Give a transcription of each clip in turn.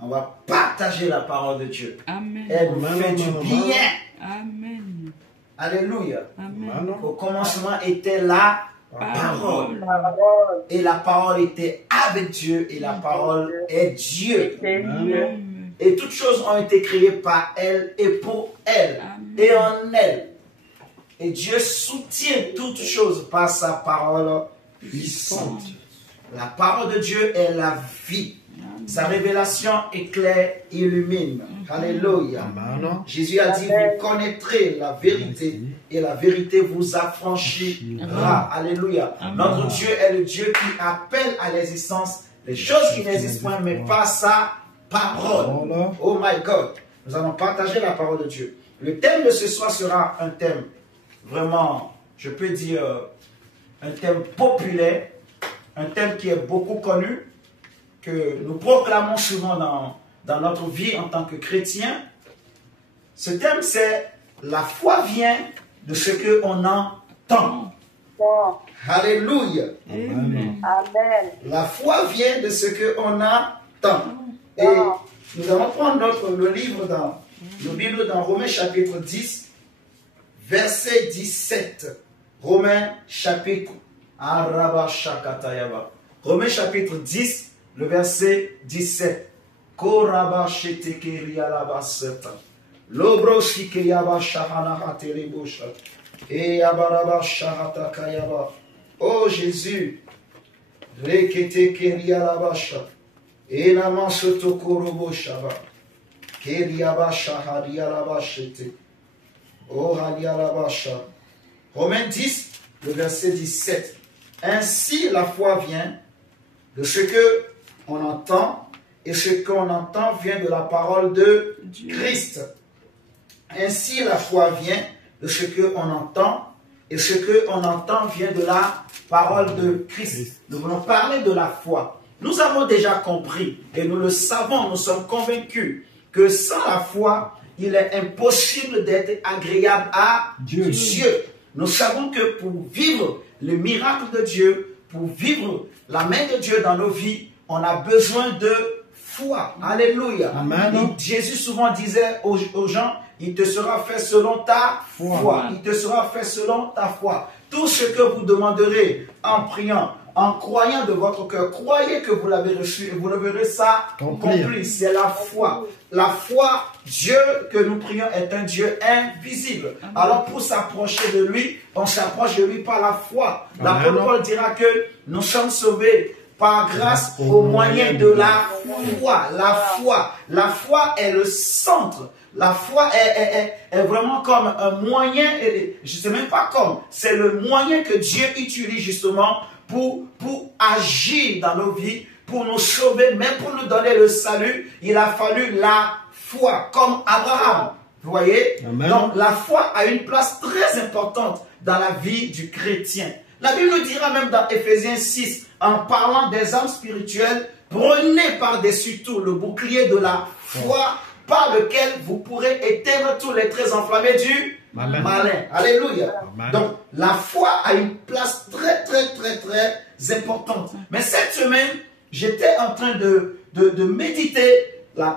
On va partager la parole de Dieu. Amen. Elle nous fait du bien. Amen. Alléluia. Amen. Au commencement était la parole. Et la parole était avec Dieu et la parole est Dieu. Amen. Et toutes choses ont été créées par elle et pour elle et en elle. Et Dieu soutient toutes choses par sa parole puissante. La parole de Dieu est la vie. Sa révélation éclaire, illumine. Alléluia. Jésus a dit, vous connaîtrez la vérité et la vérité vous affranchira. Alléluia. Notre Dieu est le Dieu qui appelle à l'existence les choses qui n'existent point, mais par sa parole. Oh my God. Nous allons partager la parole de Dieu. Le thème de ce soir sera un thème vraiment, je peux dire, un thème populaire, un thème qui est beaucoup connu, que nous proclamons souvent dans notre vie en tant que chrétiens. Ce thème, c'est la foi vient de ce qu'on entend. Alléluia. Amen. La foi vient de ce qu'on entend. Et nous allons prendre le livre dans le Bible dans Romains chapitre 10, verset 17. Romains chapitre Romains chapitre 10, le verset 17. Oh Jésus, Romains 10, le verset 17. Ainsi la foi vient de ce que on entend, et ce qu'on entend vient de la parole de Christ. Ainsi la foi vient de ce qu'on entend, et ce qu'on entend vient de la parole de Christ. Nous voulons parler de la foi. Nous avons déjà compris, et nous le savons, nous sommes convaincus, que sans la foi, il est impossible d'être agréable à Dieu. Nous savons que pour vivre le miracle de Dieu, pour vivre la main de Dieu dans nos vies, on a besoin de foi. Alléluia. Amen. Jésus souvent disait aux gens, il te sera fait selon ta foi. Il te sera fait selon ta foi. Tout ce que vous demanderez en priant, en croyant de votre cœur, croyez que vous l'avez reçu et vous le verrez ça accompli. C'est la foi. La foi, Dieu que nous prions est un Dieu invisible. Alors pour s'approcher de lui, on s'approche de lui par la foi. L'apôtre Paul dira que nous sommes sauvés par grâce au moyen de la foi. La foi est le centre. La foi est vraiment comme un moyen, je ne sais même pas comme, c'est le moyen que Dieu utilise justement pour agir dans nos vies, pour nous sauver, même pour nous donner le salut. Il a fallu la foi, comme Abraham. Vous voyez? Amen. Donc la foi a une place très importante dans la vie du chrétien. La Bible nous dira même dans Éphésiens 6, en parlant des âmes spirituelles, prenez par-dessus tout le bouclier de la foi, par lequel vous pourrez éteindre tous les traits enflammés du malin. Alléluia. Amen. Donc, la foi a une place très, très, très, très importante. Mais cette semaine, j'étais en train de méditer la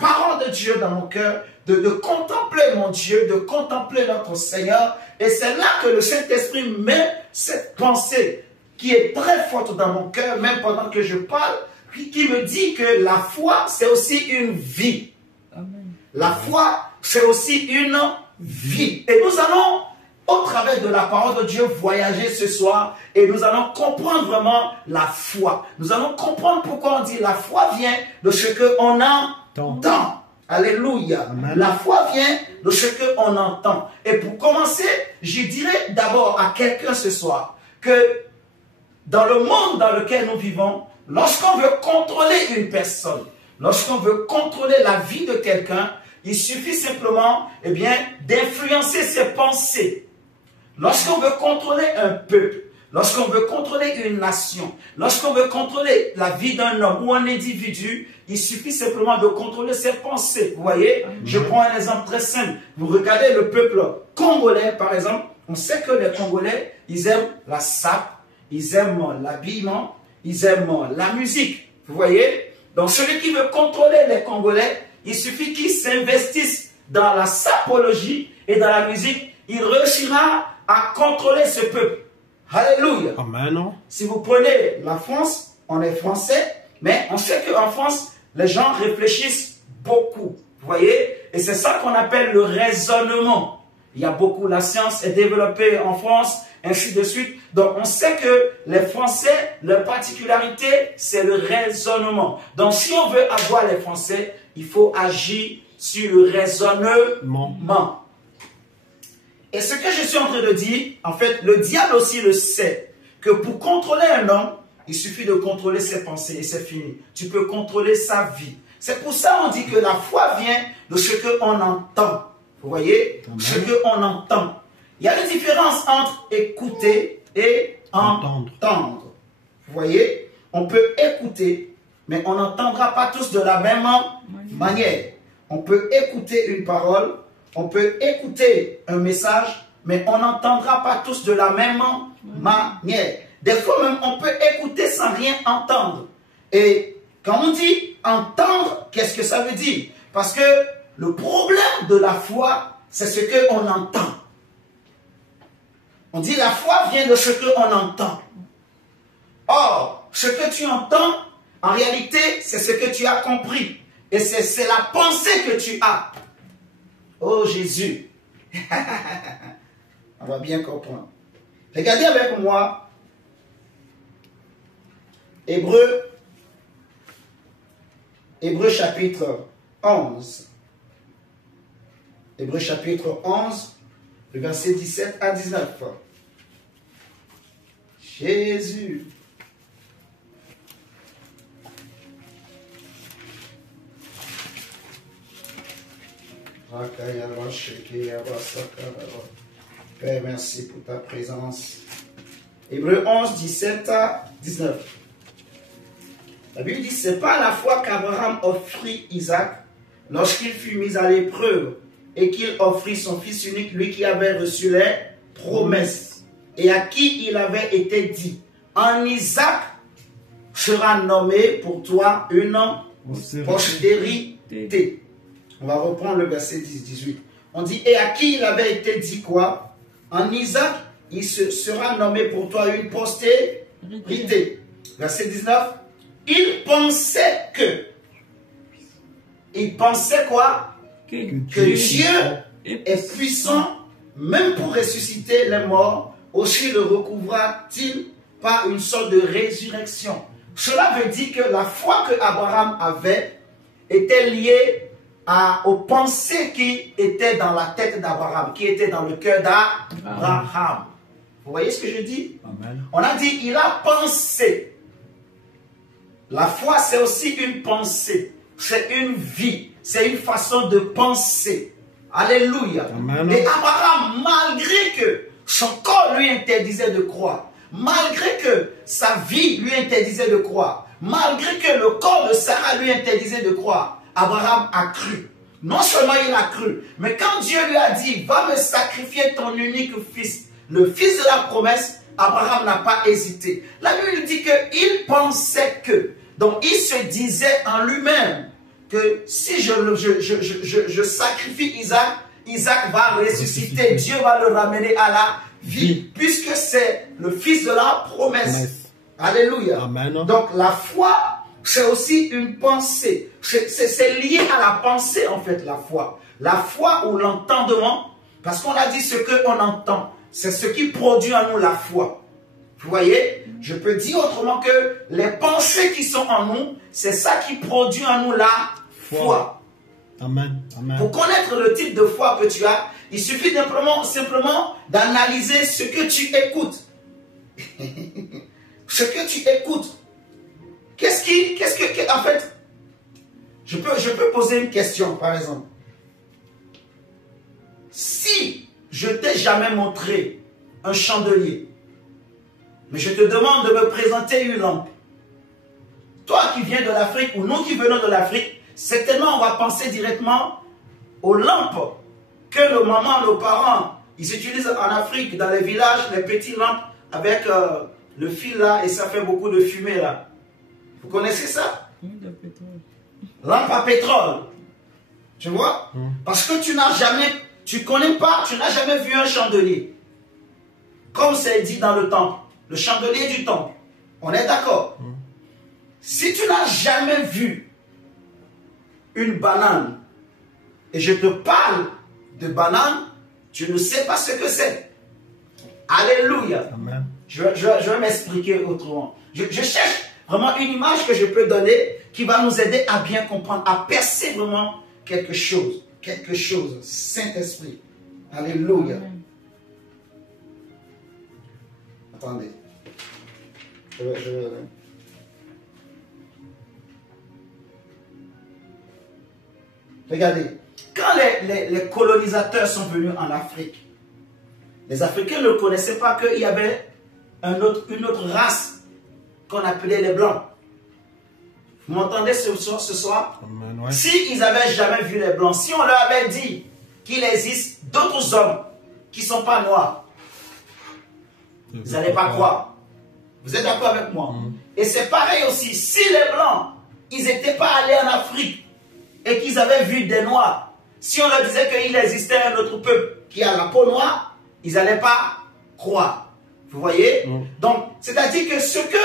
parole de Dieu dans mon cœur, de contempler mon Dieu, de contempler notre Seigneur. Et c'est là que le Saint-Esprit met cette pensée qui est très forte dans mon cœur, même pendant que je parle, qui me dit que la foi, c'est aussi une vie. Amen. La foi, c'est aussi une vie. Et nous allons, au travers de la parole de Dieu, voyager ce soir et nous allons comprendre vraiment la foi. Nous allons comprendre pourquoi on dit la foi vient de ce qu'on entend. Alléluia. Amen. La foi vient de ce qu'on entend. Et pour commencer, je dirais d'abord à quelqu'un ce soir que dans le monde dans lequel nous vivons, lorsqu'on veut contrôler une personne, lorsqu'on veut contrôler la vie de quelqu'un, il suffit simplement, eh bien, d'influencer ses pensées. Lorsqu'on veut contrôler un peuple, lorsqu'on veut contrôler une nation, lorsqu'on veut contrôler la vie d'un homme ou un individu, il suffit simplement de contrôler ses pensées. Vous voyez, je prends un exemple très simple. Vous regardez le peuple congolais, par exemple, on sait que les Congolais, ils aiment la sape, ils aiment l'habillement, ils aiment la musique. Vous voyez? Donc celui qui veut contrôler les Congolais, il suffit qu'il s'investisse dans la sapologie et dans la musique, il réussira à contrôler ce peuple. Alléluia. Amen. Si vous prenez la France, on est français, mais on sait qu'en France, les gens réfléchissent beaucoup. Vous voyez? Et c'est ça qu'on appelle le raisonnement. Il y a beaucoup, la science est développée en France, ainsi de suite. Donc on sait que les Français, leur particularité, c'est le raisonnement. Donc si on veut avoir les Français, il faut agir sur le raisonnement. Et ce que je suis en train de dire, en fait, le diable aussi le sait, que pour contrôler un homme, il suffit de contrôler ses pensées et c'est fini. Tu peux contrôler sa vie. C'est pour ça qu'on dit que la foi vient de ce qu'on entend. Vous voyez? Ce qu'on entend. Il y a une différence entre écouter et entendre. Vous voyez? On peut écouter, mais on n'entendra pas tous de la même manière. On peut écouter une parole, on peut écouter un message, mais on n'entendra pas tous de la même manière. Des fois même, on peut écouter sans rien entendre. Et quand on dit entendre, qu'est-ce que ça veut dire? Parce que le problème de la foi, c'est ce qu'on entend. On dit la foi vient de ce qu'on entend. Or, ce que tu entends, en réalité, c'est ce que tu as compris. Et c'est la pensée que tu as. Oh Jésus. On va bien comprendre. Regardez avec moi. Hébreu chapitre 11. Hébreu chapitre 11, le verset 17 à 19. Jésus. Père, merci pour ta présence. Hébreu 11, 17 à 19. La Bible dit, c'est pas la foi qu'Abraham offrit Isaac lorsqu'il fut mis à l'épreuve et qu'il offrit son fils unique, lui qui avait reçu les promesses et à qui il avait été dit, en Isaac sera nommé pour toi une postérité. On va reprendre le verset 10-18. On dit, et à qui il avait été dit quoi? En Isaac, il sera nommé pour toi une postérité. Verset 19. Il pensait que. Il pensait quoi? Que Dieu est puissant, même pour ressusciter les morts. Aussi le recouvra-t-il par une sorte de résurrection. Cela veut dire que la foi que Abraham avait était liée aux pensées qui étaient dans la tête d'Abraham, qui étaient dans le cœur d'Abraham. Vous voyez ce que je dis? Amen. On a dit, il a pensé. La foi, c'est aussi une pensée. C'est une vie. C'est une façon de penser. Alléluia. Amen. Et Abraham, malgré que son corps lui interdisait de croire, malgré que sa vie lui interdisait de croire, malgré que le corps de Sarah lui interdisait de croire, Abraham a cru. Non seulement il a cru, mais quand Dieu lui a dit, va me sacrifier ton unique fils, le fils de la promesse, Abraham n'a pas hésité. La Bible dit qu'il pensait que, donc il se disait en lui-même que si je sacrifie Isaac, Isaac va ressusciter, Dieu va le ramener à la vie, puisque c'est le fils de la promesse. Alléluia. Amen. Donc la foi, c'est aussi une pensée. C'est lié à la pensée en fait, la foi. La foi ou l'entendement, parce qu'on a dit ce qu'on entend, c'est ce qui produit en nous la foi. Vous voyez, je peux dire autrement que les pensées qui sont en nous, c'est ça qui produit en nous la foi. Amen. Amen. Pour connaître le type de foi que tu as, il suffit simplement d'analyser ce que tu écoutes. Ce que tu écoutes. En fait, je peux poser une question, par exemple. Si je t'ai jamais montré un chandelier, mais je te demande de me présenter une lampe, toi qui viens de l'Afrique ou nous qui venons de l'Afrique, certainement on va penser directement aux lampes que nos mamans, nos parents, ils utilisent en Afrique, dans les villages, les petites lampes avec le fil là et ça fait beaucoup de fumée là. Vous connaissez ça? De pétrole. Lampe à pétrole. Tu vois? Parce que tu n'as jamais, tu connais pas, tu n'as jamais vu un chandelier. Comme c'est dit dans le temple, le chandelier du temple. On est d'accord? Si tu n'as jamais vu une banane, et je te parle de banane, tu ne sais pas ce que c'est. Alléluia. Amen. Je vais m'expliquer autrement. Je cherche vraiment une image que je peux donner qui va nous aider à bien comprendre, à percer vraiment quelque chose. Quelque chose. Saint-Esprit. Alléluia. Attendez. Regardez. Quand les colonisateurs sont venus en Afrique, les Africains ne connaissaient pas qu'il y avait une autre race qu'on appelait les Blancs. Vous m'entendez ce soir? Amen, ouais. S'ils n'avaient jamais vu les Blancs, si on leur avait dit qu'il existe d'autres hommes qui ne sont pas noirs, vous n'allez pas croire. Vous êtes d'accord avec moi? Et c'est pareil aussi, si les Blancs, ils n'étaient pas allés en Afrique et qu'ils avaient vu des Noirs, si on leur disait qu'il existait un autre peuple qui a la peau noire, ils n'allaient pas croire. Vous voyez? Donc, c'est-à-dire que ce que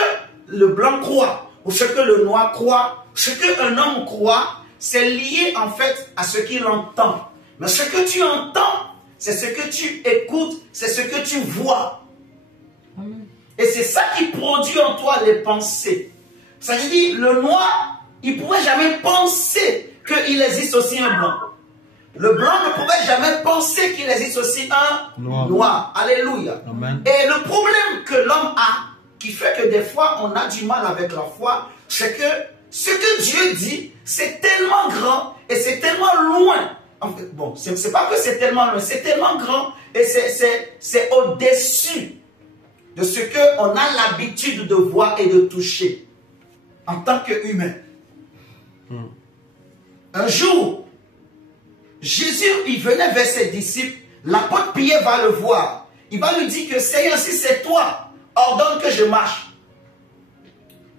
le blanc croit, ou ce que le noir croit, ce qu'un homme croit, c'est lié en fait à ce qu'il entend. Mais ce que tu entends, c'est ce que tu écoutes, c'est ce que tu vois. Et c'est ça qui produit en toi les pensées. Ça veut dire, le noir, il ne pourrait jamais penser qu'il existe aussi un blanc. Le blanc ne pouvait jamais penser qu'il existe aussi un noir. Alléluia. Amen. Et le problème que l'homme a, qui fait que des fois on a du mal avec la foi, c'est que ce que Dieu dit, c'est tellement grand et c'est tellement loin. En fait, bon, c'est pas que c'est tellement loin, c'est tellement grand et c'est au-dessus de ce qu'on a l'habitude de voir et de toucher en tant qu'humain. Un jour, Jésus, il venait vers ses disciples, l'apôtre Pierre va le voir. Il va lui dire que Seigneur, si c'est toi, ordonne que je marche.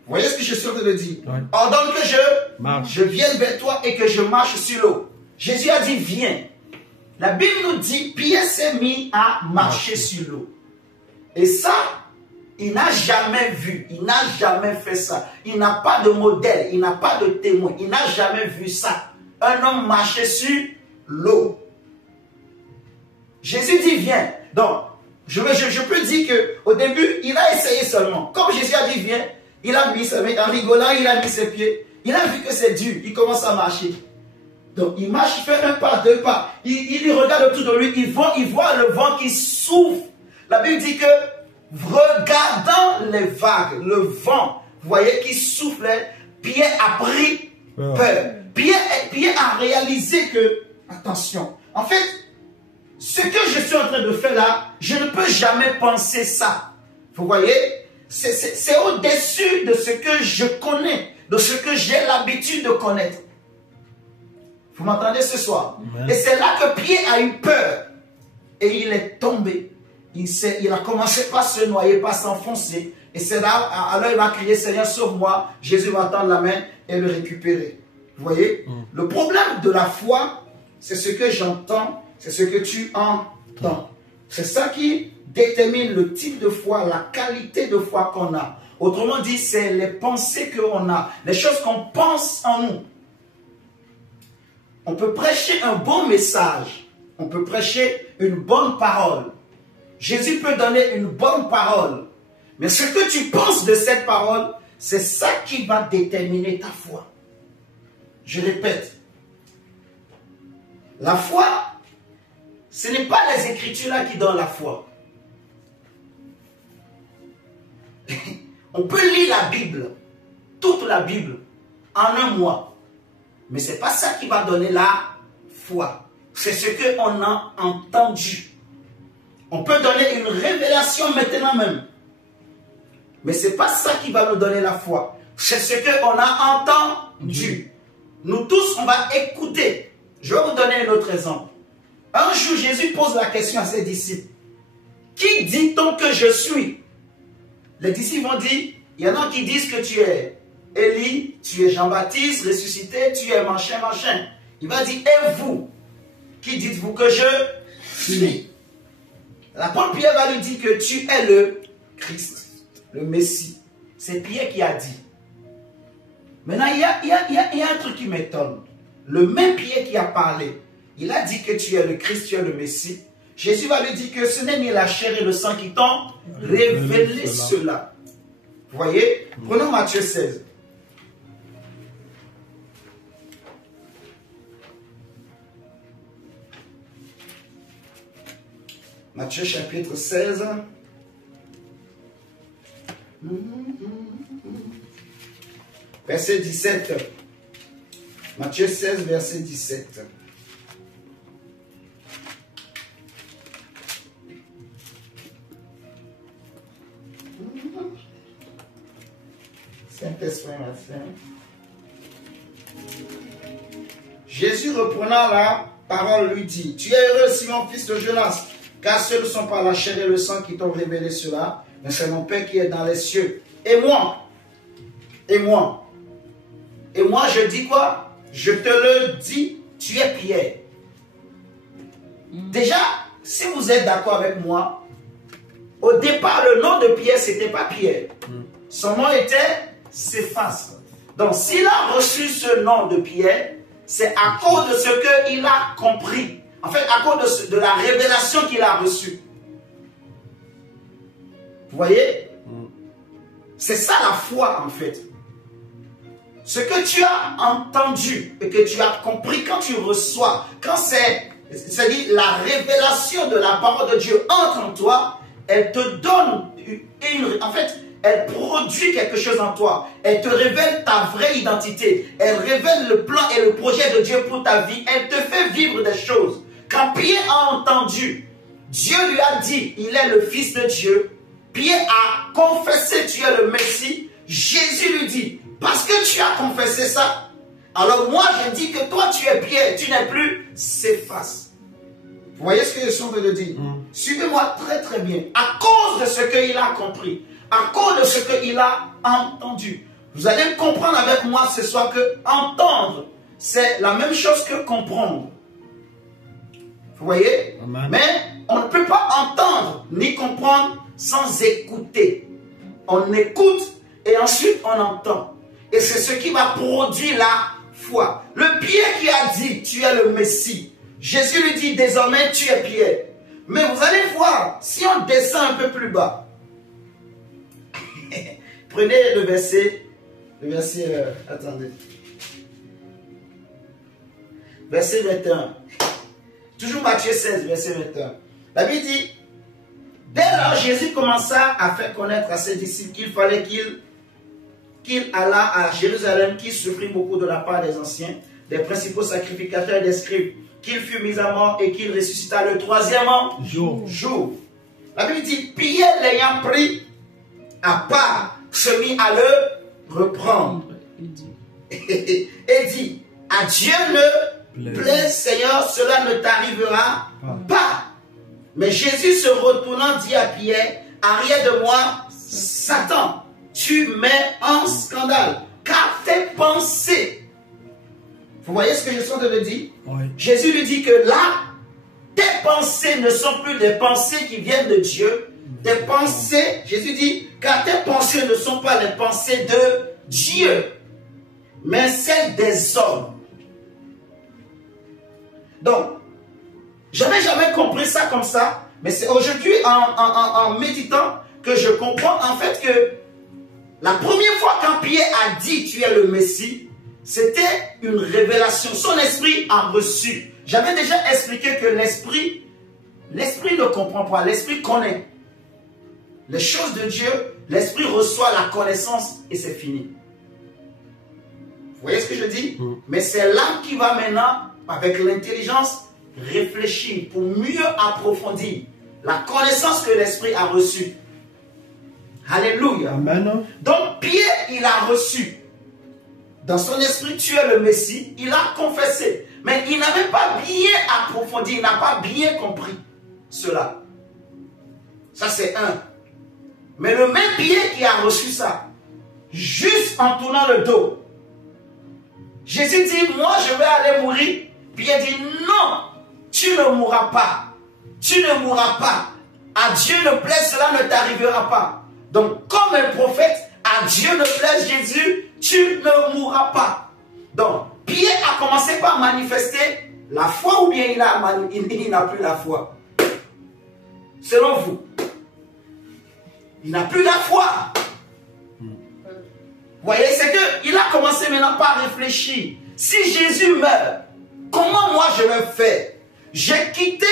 Vous voyez ce que je suis en train de dire? Oui. Ordonne que je vienne vers toi et que je marche sur l'eau. Jésus a dit, viens. La Bible nous dit, Pierre s'est mis à marcher sur l'eau. Et ça, il n'a jamais vu, il n'a jamais fait ça. Il n'a pas de modèle, il n'a pas de témoin, il n'a jamais vu ça. Un homme marcher sur l'eau. Jésus dit, viens. Donc, je peux dire qu'au début, il a essayé seulement. Comme Jésus a dit, viens, il a mis ses mains, en rigolant, il a mis ses pieds. Il a vu que c'est dur, il commence à marcher. Donc, il marche, il fait un pas, deux pas. Il regarde autour de lui, il voit le vent qui souffle. La Bible dit que, regardant les vagues, le vent, vous voyez, qui soufflait, Pierre a pris peur. Pierre a réalisé que, attention, en fait, ce que je suis en train de faire là, je ne peux jamais penser ça. Vous voyez, c'est au-dessus de ce que je connais, de ce que j'ai l'habitude de connaître. Vous m'entendez ce soir? Amen. Et c'est là que Pierre a eu peur. Et il est tombé. Il a commencé par se noyer, par s'enfoncer. Et c'est là, alors il va crier, Seigneur, sauve-moi. Jésus va tendre la main et le récupérer. Vous voyez? Le problème de la foi, c'est ce que j'entends, c'est ce que tu entends. C'est ça qui détermine le type de foi, la qualité de foi qu'on a. Autrement dit, c'est les pensées qu'on a, les choses qu'on pense en nous. On peut prêcher un bon message, on peut prêcher une bonne parole. Jésus peut donner une bonne parole. Mais ce que tu penses de cette parole, c'est ça qui va déterminer ta foi. Je répète. La foi, ce n'est pas les Écritures là qui donnent la foi. On peut lire la Bible, toute la Bible, en un mois. Mais ce n'est pas ça qui va donner la foi. C'est ce qu'on a entendu. On peut donner une révélation maintenant même. Mais ce n'est pas ça qui va nous donner la foi. C'est ce qu'on a entendu. Nous tous, on va écouter. Je vais vous donner un autre exemple. Un jour, Jésus pose la question à ses disciples. Qui dit-on que je suis? Les disciples vont dire, il y en a qui disent que tu es Élie, tu es Jean-Baptiste, ressuscité, tu es machin, machin. Il va dire, et vous, qui dites-vous que je suis? L'apôtre Pierre va lui dire que tu es le Christ, le Messie. C'est Pierre qui a dit. Maintenant, il y a un truc qui m'étonne. Le même Pierre qui a parlé, il a dit que tu es le Christ, tu es le Messie. Jésus va lui dire que ce n'est ni la chair et le sang qui t'ont révélé cela. Vous voyez? Prenons Matthieu 16. Matthieu chapitre 16. Verset 17. Matthieu 16, verset 17. Saint-Esprit, Jésus reprenant la parole lui dit, tu es heureux Simon, fils de Jonas, car ce ne sont pas la chair et le sang qui t'ont révélé cela, mais c'est mon Père qui est dans les cieux. Et moi, je dis quoi? Je te le dis, tu es Pierre. Déjà, si vous êtes d'accord avec moi, au départ, le nom de Pierre, ce n'était pas Pierre. Son nom était Céphas. Donc, s'il a reçu ce nom de Pierre, c'est à cause de ce qu'il a compris. En fait, à cause de la révélation qu'il a reçue. Vous voyez? C'est ça la foi, en fait. Ce que tu as entendu et que tu as compris quand tu reçois, quand c'est-à-dire la révélation de la parole de Dieu entre en toi, elle te donne en fait, elle produit quelque chose en toi. Elle te révèle ta vraie identité. Elle révèle le plan et le projet de Dieu pour ta vie. Elle te fait vivre des choses. Quand Pierre a entendu, Dieu lui a dit, il est le Fils de Dieu. Pierre a confessé, tu es le Messie. Jésus lui dit, parce que tu as confessé ça, alors moi je dis que toi tu es Pierre, tu n'es plus Céphas. Vous voyez ce que je suis en train de dire? Suivez-moi très très bien. À cause de ce qu'il a compris, à cause de ce qu'il a entendu, vous allez comprendre avec moi ce soir que entendre, c'est la même chose que comprendre. Vous voyez? Amen. Mais on ne peut pas entendre ni comprendre sans écouter. On écoute et ensuite on entend. Et c'est ce qui va produire la foi. Le Pierre qui a dit, tu es le Messie. Jésus lui dit, désormais tu es Pierre. Mais vous allez voir, si on descend un peu plus bas, prenez le verset, attendez. Verset 21. Toujours Matthieu 16, verset 21. La Bible dit, dès lors Jésus commença à faire connaître à ses disciples qu'il fallait qu'il allât à Jérusalem, qu'il souffrit beaucoup de la part des anciens, des principaux sacrificateurs et des scribes, qu'il fut mis à mort et qu'il ressuscita le troisième jour. La Bible dit, Pierre l'ayant pris à part, se mit à le reprendre. Et dit, à Dieu ne plaît, Seigneur, cela ne t'arrivera pas. Mais Jésus se retournant dit à Pierre, arrière de moi, Satan, tu mets en scandale, car tes pensées. Vous voyez ce que je suis en train de dire? Oui. Jésus lui dit que là, tes pensées ne sont plus des pensées qui viennent de Dieu. Tes pensées, Jésus dit, car tes pensées ne sont pas les pensées de Dieu, mais celles des hommes. Donc, je n'avais jamais compris ça comme ça, mais c'est aujourd'hui en méditant que je comprends en fait que la première fois quand Pierre a dit tu es le Messie, c'était une révélation. Son esprit a reçu. J'avais déjà expliqué que l'esprit ne comprend pas, l'esprit connaît. Les choses de Dieu, l'esprit reçoit la connaissance et c'est fini. Vous voyez ce que je dis? Mais c'est l'âme qui va maintenant, avec l'intelligence, réfléchir pour mieux approfondir la connaissance que l'esprit a reçue. Alléluia. Amen. Donc Pierre, il a reçu. Dans son esprit, tu es le Messie. Il a confessé. Mais il n'avait pas bien approfondi. Il n'a pas bien compris cela. Ça, c'est un. Mais le même Pierre qui a reçu ça, juste en tournant le dos. Jésus dit, moi je vais aller mourir. Pierre dit, non, tu ne mourras pas. Tu ne mourras pas. À Dieu ne plaise, cela ne t'arrivera pas. Donc, comme un prophète, à Dieu ne plaise, Jésus, tu ne mourras pas. Donc, Pierre a commencé par manifester la foi ou bien il n'a plus la foi? Selon vous, il n'a plus la foi. Vous voyez, c'est qu'il a commencé maintenant par réfléchir. Si Jésus meurt, comment moi je vais faire? J'ai quitté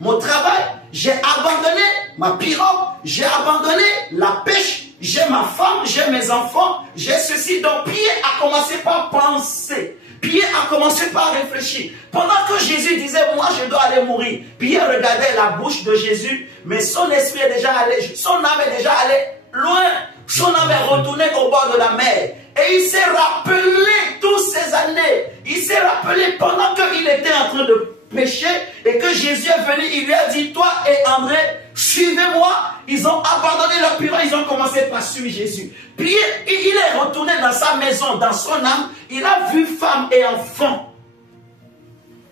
mon travail, j'ai abandonné ma pirogue, j'ai abandonné la pêche, j'ai ma femme, j'ai mes enfants, j'ai ceci. Donc Pierre a commencé par penser. Pierre a commencé par réfléchir. Pendant que Jésus disait, moi je dois aller mourir, Pierre regardait la bouche de Jésus, mais son esprit est déjà allé, son âme est déjà allée loin. Son âme est retournée au bord de la mer. Et il s'est rappelé toutes ces années. Il s'est rappelé pendant qu'il était en train de pécher et que Jésus est venu, il lui a dit, toi et André, suivez-moi. Ils ont abandonné leur pirogue, ils ont commencé par suivre Jésus. Puis il est retourné dans sa maison, dans son âme, il a vu femme et enfant.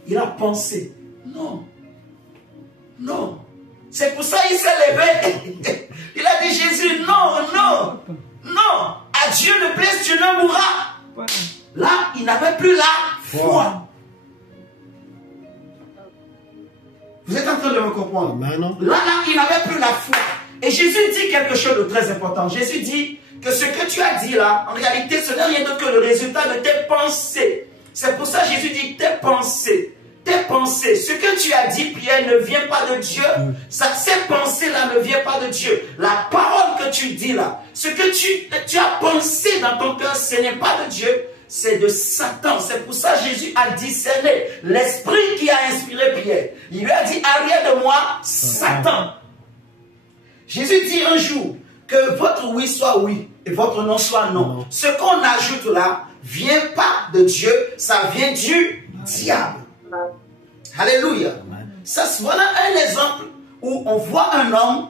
Il a pensé, non, non. C'est pour ça qu'il s'est levé. Il a dit, Jésus, non, non, non. À Dieu ne plaise, tu ne mourras. Là, il n'avait plus la foi. Vous êtes en train de me comprendre? Là, il n'avait plus la foi. Et Jésus dit quelque chose de très important. Jésus dit que ce que tu as dit là, en réalité, ce n'est rien d'autre que le résultat de tes pensées. C'est pour ça que Jésus dit tes pensées. Tes pensées, ce que tu as dit, Pierre, ne vient pas de Dieu. Ces pensées-là ne viennent pas de Dieu. La parole que tu dis là, ce que tu as pensé dans ton cœur, ce n'est pas de Dieu, c'est de Satan. C'est pour ça que Jésus a discerné l'esprit qui a inspiré Pierre. Il lui a dit, arrière de moi, Satan. Jésus dit un jour que votre oui soit oui et votre non soit non. Ce qu'on ajoute là, vient pas de Dieu, ça vient du diable. Alléluia. Ça, voilà un exemple où on voit un homme,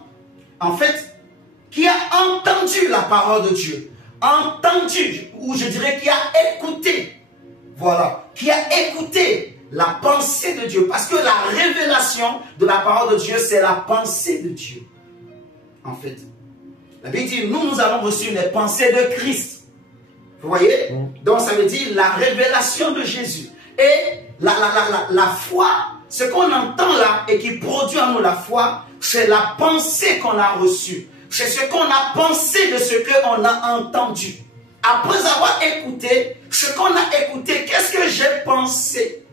en fait, qui a entendu la parole de Dieu. Entendu, ou je dirais qui a écouté. Voilà. Qui a écouté la pensée de Dieu. Parce que la révélation de la parole de Dieu, c'est la pensée de Dieu. En fait. La Bible dit, nous avons reçu les pensées de Christ. Vous voyez? Donc ça veut dire la révélation de Jésus. Et la foi, ce qu'on entend là et qui produit en nous la foi, c'est la pensée qu'on a reçue. C'est ce qu'on a pensé de ce qu'on a entendu. Après avoir écouté, ce qu'on a écouté, qu'est-ce que j'ai pensé?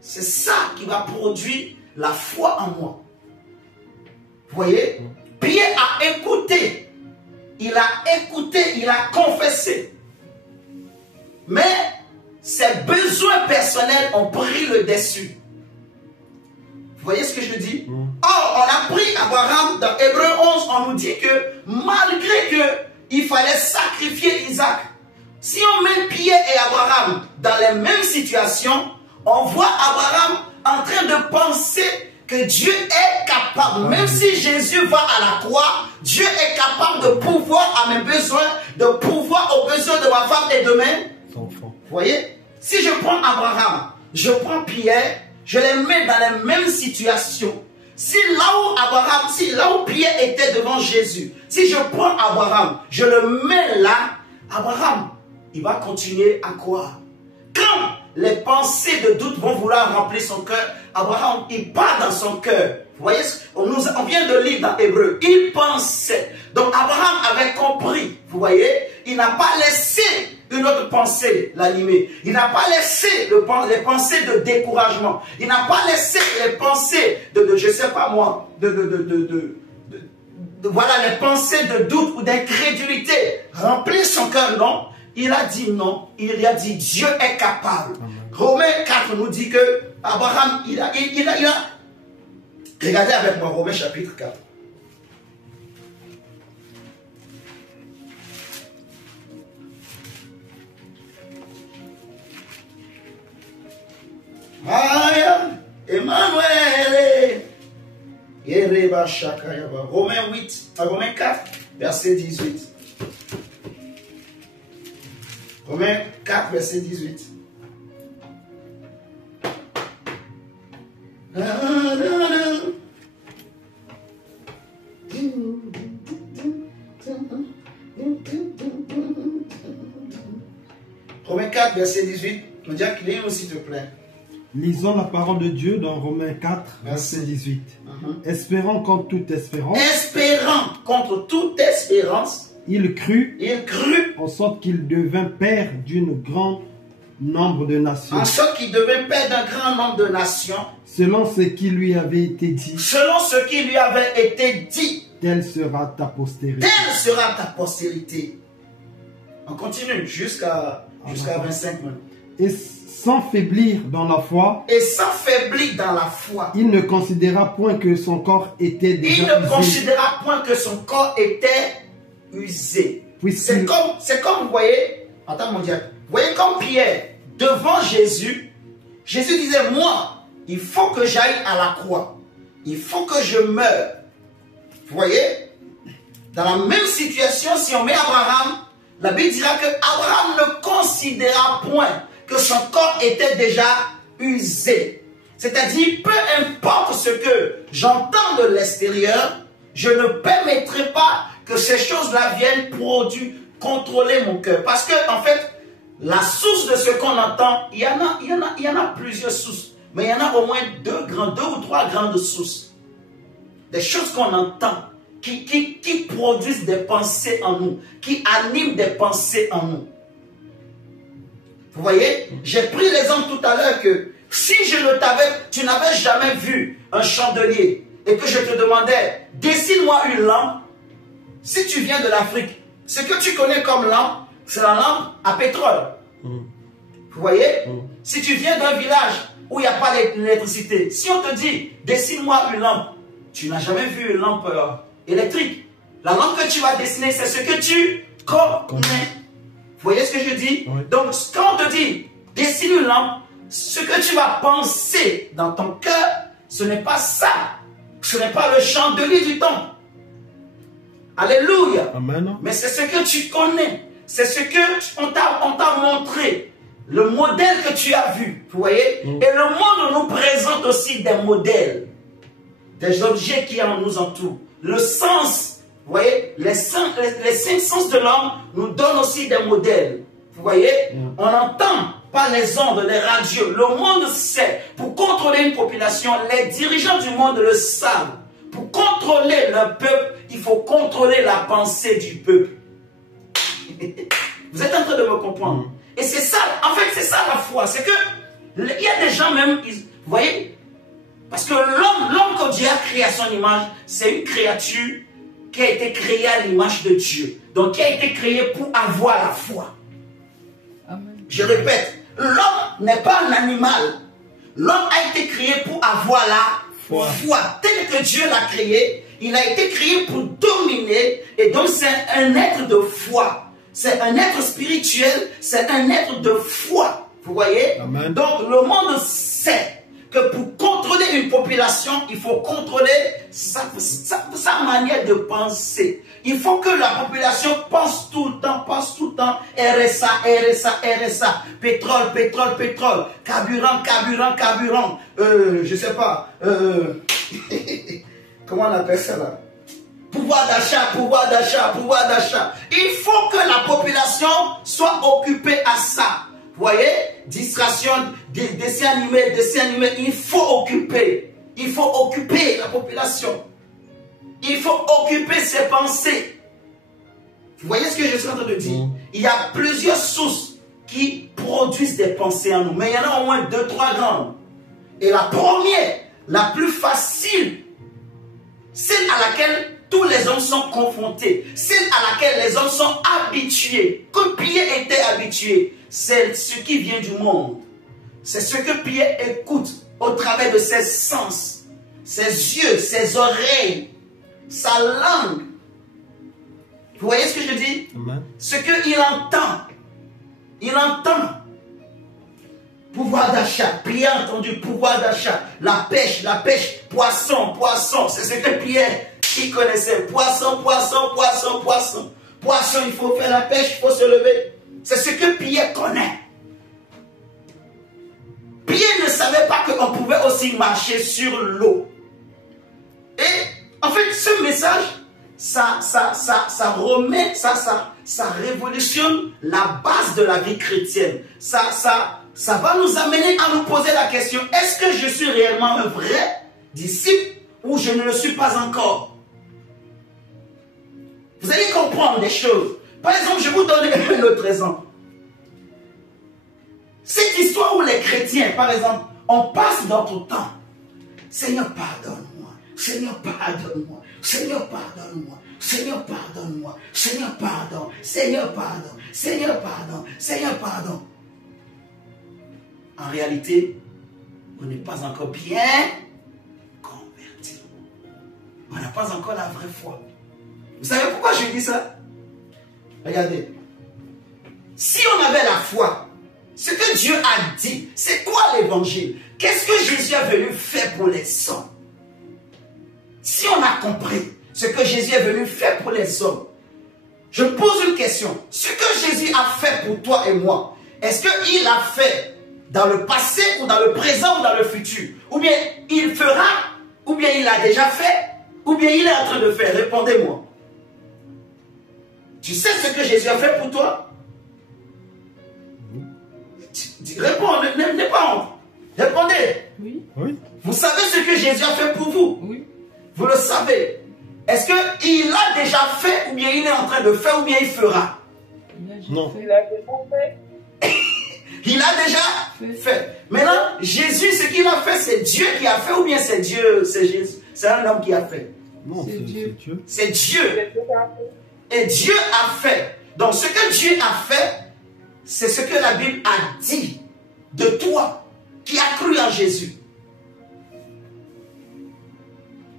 C'est ça qui va produire la foi en moi. Vous voyez? Pierre a écouté. Il a écouté, il a confessé. Mais ses besoins personnels ont pris le dessus. Vous voyez ce que je dis? Or, on a pris Abraham dans Hébreux 11, on nous dit que malgré qu'il fallait sacrifier Isaac, si on met Pierre et Abraham dans les mêmes situations, on voit Abraham en train de penser que Dieu est capable, même si Jésus va à la croix, Dieu est capable de pouvoir à mes besoins, de pouvoir aux besoins de ma femme et de mes enfants. Vous voyez? Si je prends Abraham, je prends Pierre, je les mets dans les mêmes situations. Si là où Pierre était devant Jésus, si je prends Abraham, je le mets là, Abraham, il va continuer à croire. Quand les pensées de doute vont vouloir remplir son cœur, Abraham, il part dans son cœur. Vous voyez, on vient de lire dans Hébreu, il pensait. Donc Abraham avait compris, vous voyez, il n'a pas laissé une autre pensée l'animer. Il n'a pas laissé les pensées de découragement. Il n'a pas laissé les pensées de je sais pas moi, voilà, les pensées de doute ou d'incrédulité remplir son cœur, non. Il a dit non, il a dit Dieu est capable. Romains 4 nous dit que Abraham, il a regardez avec moi Romains chapitre 4. Emmanuel. Romains 4, verset 18. Romains 4, verset 18. Romains 4, verset 18. On dirait qu'il lit, s'il te plaît. Lisons la parole de Dieu dans Romains 4, verset 18. Espérant contre toute espérance. Espérant contre toute espérance. Il crut. Il crut. En sorte qu'il devint père d'une grande nombre de nations. En sorte qu'il devint père d'un grand nombre de nations. Selon ce qui lui avait été dit. Selon ce qui lui avait été dit. Telle sera ta postérité. Telle sera ta postérité. On continue jusqu'à 25 minutes. Et sans faiblir dans la foi. Et sans faiblir dans la foi. Il ne considéra point que son corps était déjà usé. Il ne considéra point que son corps était usé. C'est comme, vous voyez, attends mon diable, vous voyez comme Pierre, devant Jésus, Jésus disait, moi, il faut que j'aille à la croix. Il faut que je meure. Vous voyez, dans la même situation, si on met Abraham, la Bible dira que Abraham ne considéra point que son corps était déjà usé. C'est-à-dire, peu importe ce que j'entends de l'extérieur, je ne permettrai pas que ces choses-là viennent contrôler mon cœur. Parce que, en fait, la source de ce qu'on entend, il y en a plusieurs sources. Mais il y en a au moins deux ou trois grandes sources. Des choses qu'on entend, qui produisent des pensées en nous, qui animent des pensées en nous. Vous voyez, j'ai pris l'exemple tout à l'heure que si tu n'avais jamais vu un chandelier et que je te demandais, dessine-moi une lampe, si tu viens de l'Afrique, ce que tu connais comme lampe, c'est la lampe à pétrole. Vous voyez, si tu viens d'un village où il n'y a pas d'électricité, si on te dit, dessine-moi une lampe, tu n'as jamais vu une lampe électrique. La lampe que tu vas dessiner, c'est ce que tu connais. Vous voyez ce que je dis? Oui. Donc, quand on te dit, dessine une lampe, ce que tu vas penser dans ton cœur, ce n'est pas ça. Ce n'est pas le chandelier du temple. Alléluia. Amen. Mais c'est ce que tu connais. C'est ce qu'on t'a montré. Le modèle que tu as vu. Vous voyez? Et le monde nous présente aussi des modèles. Des objets qui nous entourent. Le sens. Vous voyez, les cinq sens de l'homme nous donnent aussi des modèles. Vous voyez, on entend par les ondes, les radios. Le monde sait. Pour contrôler une population, les dirigeants du monde le savent. Pour contrôler le peuple, il faut contrôler la pensée du peuple. Vous êtes en train de me comprendre? Et c'est ça, en fait, c'est ça la foi. C'est que, il y a des gens même, vous voyez, parce que l'homme que Dieu a créé à son image, c'est une créature qui a été créé à l'image de Dieu. Donc, qui a été créé pour avoir la foi. Amen. Je répète, l'homme n'est pas un animal. L'homme a été créé pour avoir la foi. Tel que Dieu l'a créé, il a été créé pour dominer. Et donc, c'est un être de foi. C'est un être spirituel. C'est un être de foi. Vous voyez? Amen. Donc, le monde sait que pour contrôler une population, il faut contrôler sa manière de penser. Il faut que la population pense tout le temps, RSA, pétrole, carburant, je sais pas, comment on appelle ça là? Pouvoir d'achat. Il faut que la population soit occupée à ça. Vous voyez, distraction, dessins animés, il faut occuper la population. Il faut occuper ses pensées. Vous voyez ce que je suis en train de dire? Il y a plusieurs sources qui produisent des pensées en nous, mais il y en a au moins 2-3 grandes. Et la première, la plus facile, celle à laquelle tous les hommes sont confrontés, celle à laquelle les hommes sont habitués, que Pierre était habitué, c'est ce qui vient du monde. C'est ce que Pierre écoute au travers de ses sens, ses yeux, ses oreilles, sa langue. Vous voyez ce que je dis? Amen. Ce qu'il entend. Il entend. Pouvoir d'achat. Pierre a entendu pouvoir d'achat. La pêche, poisson. C'est ce que Pierre il connaissait. Poisson. Poisson, il faut faire la pêche, il faut se lever. C'est ce que Pierre connaît. Pierre ne savait pas qu'on pouvait aussi marcher sur l'eau. Et en fait, ce message, ça révolutionne la base de la vie chrétienne. Ça va nous amener à nous poser la question, est-ce que je suis réellement un vrai disciple ou je ne le suis pas encore? Vous allez comprendre des choses. Par exemple, je vais vous donner un autre exemple. Cette histoire où les chrétiens, par exemple, on passe notre temps. Seigneur, pardonne-moi. Seigneur, pardonne-moi. Seigneur, pardonne-moi. Seigneur, pardonne-moi. Seigneur, pardon. Seigneur, pardon. Seigneur, pardon. Seigneur, pardon. En réalité, on n'est pas encore bien converti. On n'a pas encore la vraie foi. Vous savez pourquoi je dis ça? Regardez. Si on avait la foi, ce que Dieu a dit, c'est quoi l'évangile? Qu'est-ce que Jésus est venu faire pour les hommes? Si on a compris ce que Jésus est venu faire pour les hommes, je pose une question. Ce que Jésus a fait pour toi et moi, est-ce qu'il a fait dans le passé ou dans le présent ou dans le futur? Ou bien il fera, ou bien il a déjà fait, ou bien il est en train de faire? Répondez-moi. Tu sais ce que Jésus a fait pour toi? Réponds, n'aie pas honte. Répondez. Oui. Oui. Vous savez ce que Jésus a fait pour vous? Oui. Vous le savez. Est-ce qu'il a déjà fait, ou bien il est en train de faire, ou bien il fera? Non. Il a déjà fait. Il a déjà fait. Maintenant, Jésus, ce qu'il a fait, c'est Dieu qui a fait, ou bien c'est Dieu, c'est Jésus? C'est un homme qui a fait. Non, C'est c'est Dieu. Dieu. C'est Dieu. C'est Dieu qui a fait. Et Dieu a fait. Donc, ce que Dieu a fait, c'est ce que la Bible a dit de toi qui a cru en Jésus.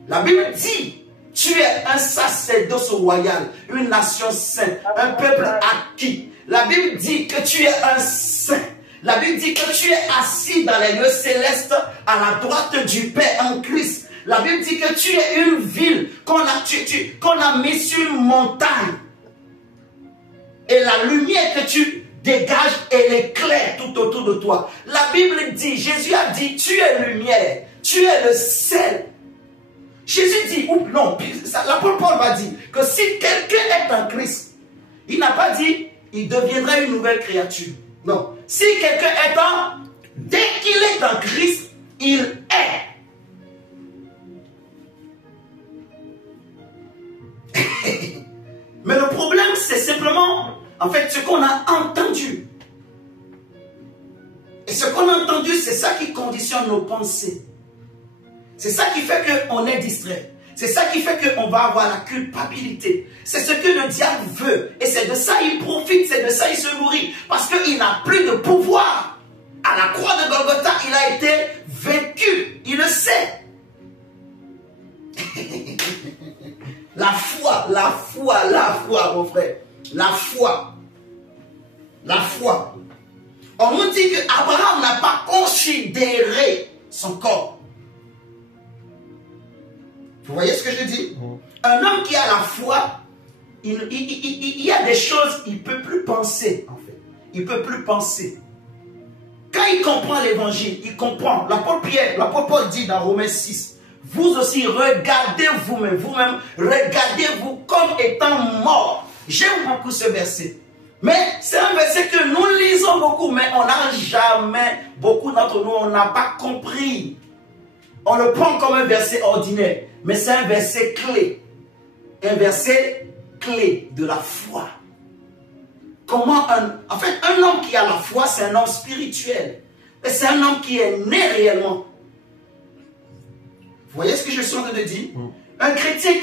La Bible dit, tu es un sacerdoce royal, une nation sainte, un peuple acquis. La Bible dit que tu es un saint. La Bible dit que tu es assis dans les lieux célestes à la droite du Père en Christ. La Bible dit que tu es une ville qu'on a mis sur une montagne. Et la lumière que tu dégages, elle éclaire tout autour de toi. La Bible dit, Jésus a dit, tu es lumière, tu es le sel. Jésus dit, ou non, l'apôtre Paul va dire que si quelqu'un est en Christ, il n'a pas dit, il deviendra une nouvelle créature. Non. Si quelqu'un est dès qu'il est en Christ, il est. Mais le problème, c'est simplement, en fait, ce qu'on a entendu. Et ce qu'on a entendu, c'est ça qui conditionne nos pensées. C'est ça qui fait qu'on est distrait. C'est ça qui fait qu'on va avoir la culpabilité. C'est ce que le diable veut. Et c'est de ça il profite, c'est de ça il se nourrit. Parce qu'il n'a plus de pouvoir. À la croix de Golgotha, il a été vaincu. Il le sait. La foi, mon frère. La foi. La foi. On nous dit qu'Abraham n'a pas considéré son corps. Vous voyez ce que je dis? Un homme qui a la foi, il y a des choses, il ne peut plus penser, en fait. Il ne peut plus penser. Quand il comprend l'évangile, il comprend. L'apôtre Paul dit dans Romains 6, vous aussi regardez vous-même, regardez-vous comme étant mort. J'aime beaucoup ce verset. Mais c'est un verset que nous lisons beaucoup, mais on n'a jamais, beaucoup d'entre nous, on n'a pas compris. On le prend comme un verset ordinaire, mais c'est un verset clé. Un verset clé de la foi. Comment en fait, un homme qui a la foi, c'est un homme spirituel. Et c'est un homme qui est né réellement. Vous voyez ce que je suis en train de dire? Un chrétien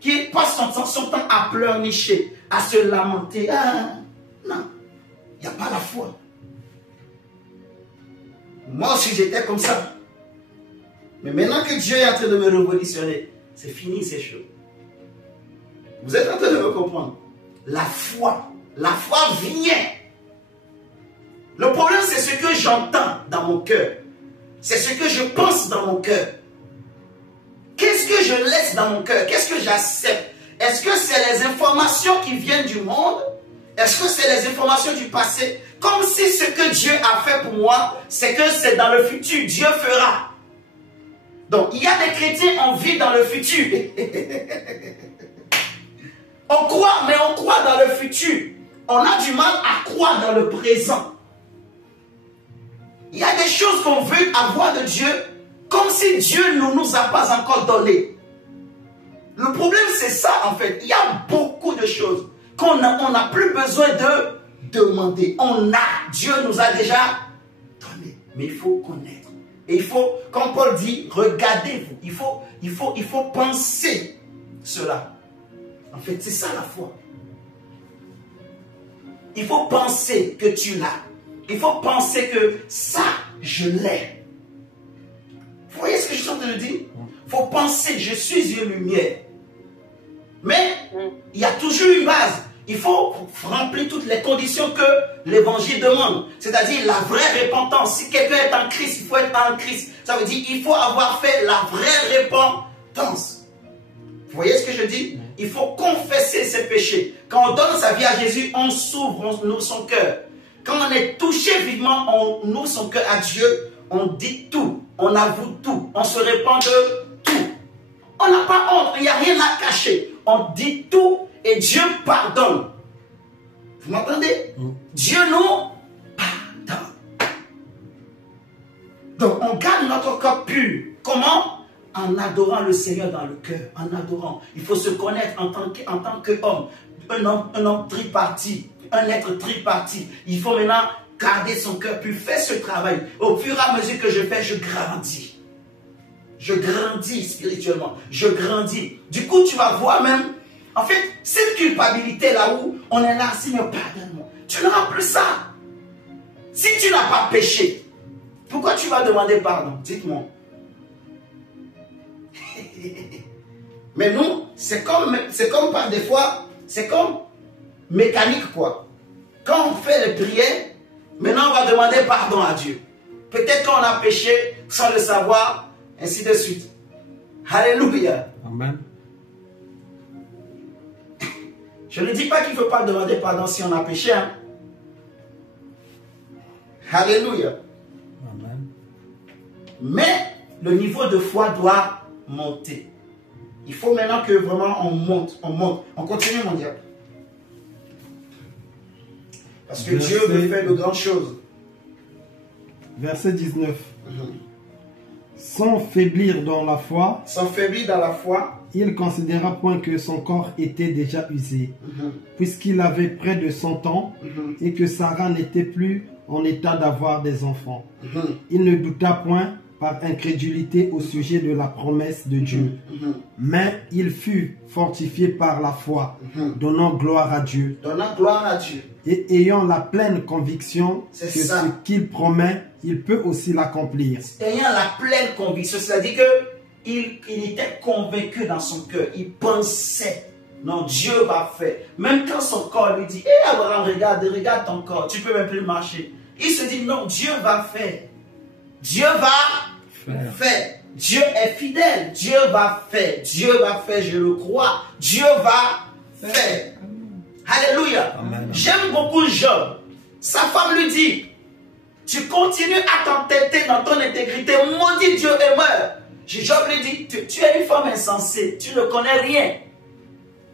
qui passe son temps à pleurnicher, à se lamenter. Ah, non, il n'y a pas la foi. Moi aussi, j'étais comme ça. Mais maintenant que Dieu est en train de me révolutionner, c'est fini ces choses. Vous êtes en train de me comprendre? La foi vient. Le problème, c'est ce que j'entends dans mon cœur. C'est ce que je pense dans mon cœur. Qu'est-ce que je laisse dans mon cœur? Qu'est-ce que j'accepte? Est-ce que c'est les informations qui viennent du monde? Est-ce que c'est les informations du passé? Comme si ce que Dieu a fait pour moi, c'est que c'est dans le futur. Dieu fera. Donc, il y a des chrétiens, on vit dans le futur. On croit, mais on croit dans le futur. On a du mal à croire dans le présent. Il y a des choses qu'on veut avoir de Dieu, comme si Dieu ne nous a pas encore donné. Le problème, c'est ça, en fait. Il y a beaucoup de choses qu'on n'a plus besoin de demander. Dieu nous a déjà donné. Mais il faut connaître. Et il faut, comme Paul dit, regardez-vous. Il faut penser cela. En fait, c'est ça la foi. Il faut penser que tu l'as. Il faut penser que ça, je l'ai. Vous voyez ce que je suis en train de dire? Il faut penser, je suis une lumière. Mais il y a toujours une base. Il faut remplir toutes les conditions que l'évangile demande. C'est-à-dire la vraie repentance. Si quelqu'un est en Christ, il faut être en Christ. Ça veut dire qu'il faut avoir fait la vraie repentance. Vous voyez ce que je dis? Il faut confesser ses péchés. Quand on donne sa vie à Jésus, on s'ouvre, on ouvre son cœur. Quand on est touché vivement, on ouvre son cœur à Dieu. On dit tout. On avoue tout. On se répand de tout. On n'a pas honte. Il n'y a rien à cacher. On dit tout et Dieu pardonne. Vous m'entendez? Dieu nous pardonne. Donc on garde notre corps pur. Comment? En adorant le Seigneur dans le cœur. En adorant. Il faut se connaître en tant qu'homme. Un homme tripartite. Un être tripartite. Il faut maintenant garder son cœur pur. Faire ce travail. Au fur et à mesure que je fais, je grandis. Je grandis spirituellement. Je grandis. Du coup, tu vas voir même, en fait, cette culpabilité là où on est là, Seigneur, pardonne-moi. Tu n'auras plus ça. Si tu n'as pas péché, pourquoi tu vas demander pardon? Dites-moi. Mais nous, c'est comme par des fois, c'est comme mécanique quoi. Quand on fait les prières, maintenant on va demander pardon à Dieu. Peut-être qu'on a péché sans le savoir, ainsi de suite. Alléluia. Amen. Je ne dis pas qu'il ne faut pas demander pardon si on a péché. Hein? Alléluia. Amen. Mais le niveau de foi doit monter. Il faut maintenant que vraiment on monte. On continue, mon diable. Parce que Dieu veut faire de grandes choses. Verset 19. Sans faiblir dans la foi, il considéra point que son corps était déjà usé, puisqu'il avait près de 100 ans et que Sarah n'était plus en état d'avoir des enfants. Il ne douta point par incrédulité au sujet de la promesse de Dieu, mais il fut fortifié par la foi, donnant gloire à Dieu. Et ayant la pleine conviction que ce qu'il promet, il peut aussi l'accomplir. Ayant la pleine conviction, c'est-à-dire qu'il était convaincu dans son cœur, il pensait, non, Dieu va faire. Même quand son corps lui dit, hé Abraham, regarde ton corps, tu peux même plus marcher. Il se dit, non, Dieu va faire. Dieu va faire. Dieu est fidèle, Dieu va faire. Dieu va faire, je le crois. Dieu va faire. Alléluia. J'aime beaucoup Job. Sa femme lui dit, tu continues à t'entêter dans ton intégrité, maudit Dieu et meurs. Job lui dit, tu es une femme insensée, tu ne connais rien.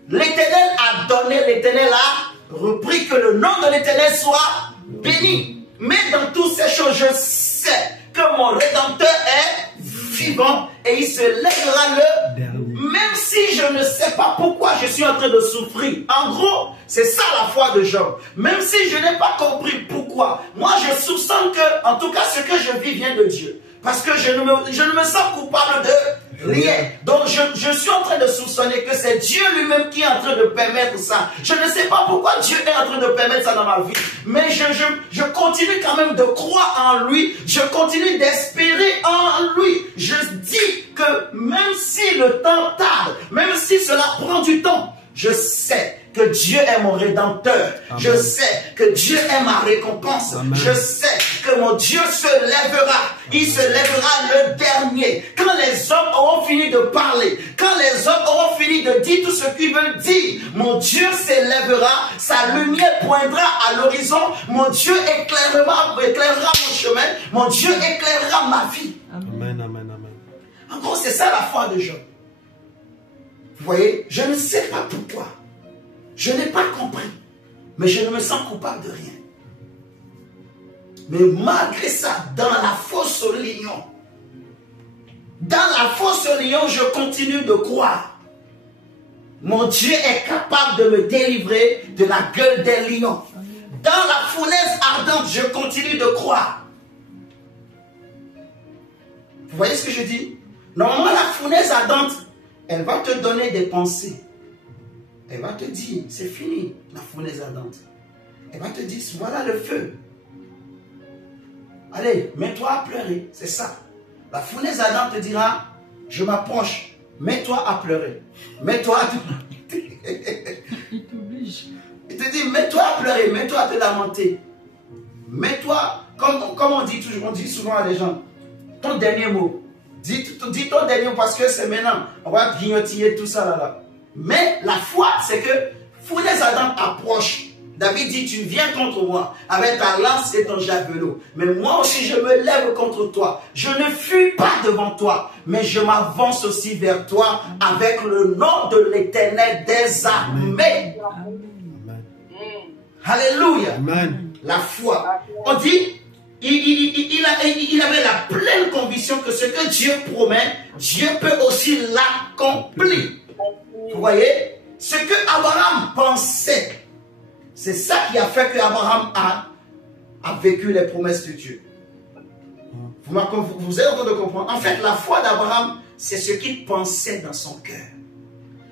L'Éternel a donné, l'Éternel a repris, que le nom de l'Éternel soit béni. Mais dans toutes ces choses, je sais que mon Rédempteur est vivant et il se lèvera le dernier. Même si je ne sais pas pourquoi je suis en train de souffrir. En gros, c'est ça la foi de Job. Même si je n'ai pas compris pourquoi, moi je soupçonne que, en tout cas, ce que je vis vient de Dieu. Parce que je ne me sens coupable de rien. Donc je suis en train de soupçonner que c'est Dieu lui-même qui est en train de permettre ça. Je ne sais pas pourquoi Dieu est en train de permettre ça dans ma vie. Mais je continue quand même de croire en lui. Je continue d'espérer en lui. Je dis que même si le temps tarde, même si cela prend du temps, Je sais que Dieu est mon rédempteur. Amen. Je sais que Dieu est ma récompense. Amen. Je sais que mon Dieu se lèvera. Il se lèvera le dernier. Quand les hommes auront fini de parler, quand les hommes auront fini de dire tout ce qu'ils veulent dire, mon Dieu s'élèvera, sa lumière poindra à l'horizon, mon Dieu éclairera mon chemin, mon Dieu éclairera ma vie. Amen, amen, amen. En gros, c'est ça la foi de Job. Vous voyez, je ne sais pas pourquoi. Je n'ai pas compris. Mais je ne me sens coupable de rien. Mais malgré ça, dans la fosse au lion, je continue de croire. Mon Dieu est capable de me délivrer de la gueule des lions. Dans la fournaise ardente, je continue de croire. Vous voyez ce que je dis? Normalement, la fournaise ardente, elle va te donner des pensées. Elle va te dire, c'est fini, la fournaise ardente. Elle va te dire, voilà le feu. Allez, mets-toi à pleurer, c'est ça. La fournaise ardente te dira, je m'approche, mets-toi à pleurer. Mets-toi à pleurer. Il t'oblige. Il te dit, mets-toi à pleurer, mets-toi à te lamenter. Mets-toi, comme on dit toujours, on dit souvent à les gens, ton dernier mot. Dis ton dernier mot parce que c'est maintenant. On va guillotiner tout ça là. Mais la foi, c'est que fournaise ardente approche. David dit, tu viens contre moi avec ta lance et ton javelot. Mais moi aussi, je me lève contre toi. Je ne fuis pas devant toi, mais je m'avance aussi vers toi avec le nom de l'Éternel des armées. Amen. Alléluia. Amen. La foi. On dit, il avait la pleine conviction que ce que Dieu promet, Dieu peut aussi l'accomplir. Vous voyez? Ce que Abraham pensait, c'est ça qui a fait que Abraham a vécu les promesses de Dieu. Vous êtes en train de comprendre. En fait, la foi d'Abraham, c'est ce qu'il pensait dans son cœur.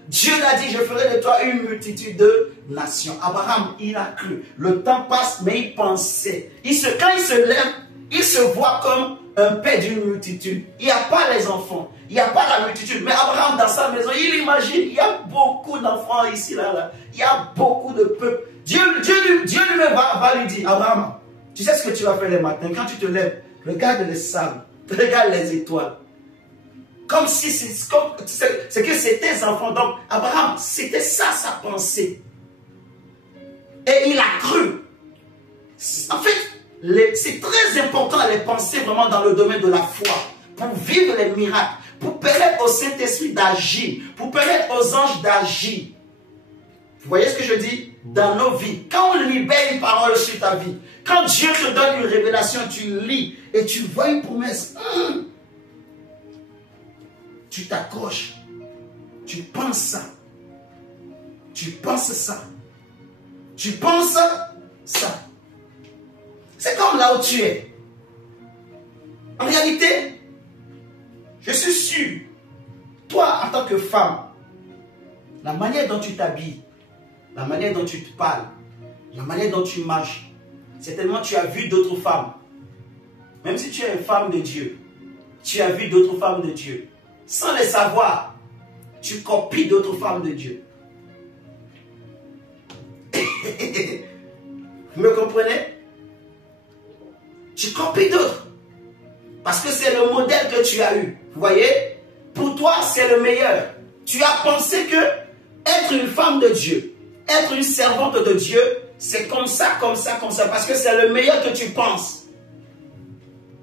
Dieu l'a dit, je ferai de toi une multitude de nations. Abraham, il a cru. Le temps passe, mais il pensait. Quand il se lève, il se voit comme un père d'une multitude. Il n'y a pas les enfants. Il n'y a pas la multitude. Mais Abraham, dans sa maison, il imagine, il y a beaucoup d'enfants ici, là. Il y a beaucoup de peuple. Dieu lui-même va lui dire, Abraham, tu sais ce que tu vas faire les matins. Quand tu te lèves, regarde les sables, regarde les étoiles. Comme si c'est que c'est tes enfants. Donc, Abraham, c'était ça sa pensée. Et il a cru. En fait, c'est très important les penser vraiment dans le domaine de la foi. Pour vivre les miracles. Pour permettre au Saint-Esprit d'agir. Pour permettre aux anges d'agir. Vous voyez ce que je dis? Dans nos vies. Quand on libère une parole sur ta vie. Quand Dieu te donne une révélation, tu lis et tu vois une promesse. Tu t'accroches. Tu penses ça. Tu penses ça. Tu penses ça. C'est comme là où tu es. En réalité, je suis sûr, toi en tant que femme, la manière dont tu t'habilles, la manière dont tu te parles, la manière dont tu marches, certainement tu as vu d'autres femmes. Même si tu es une femme de Dieu, tu as vu d'autres femmes de Dieu. Sans les savoir, tu copies d'autres femmes de Dieu. Vous me comprenez? Tu copies d'autres. Parce que c'est le modèle que tu as eu. Vous voyez? Pour toi, c'est le meilleur. Tu as pensé que être une femme de Dieu, être une servante de Dieu, c'est comme ça, comme ça, comme ça. Parce que c'est le meilleur que tu penses.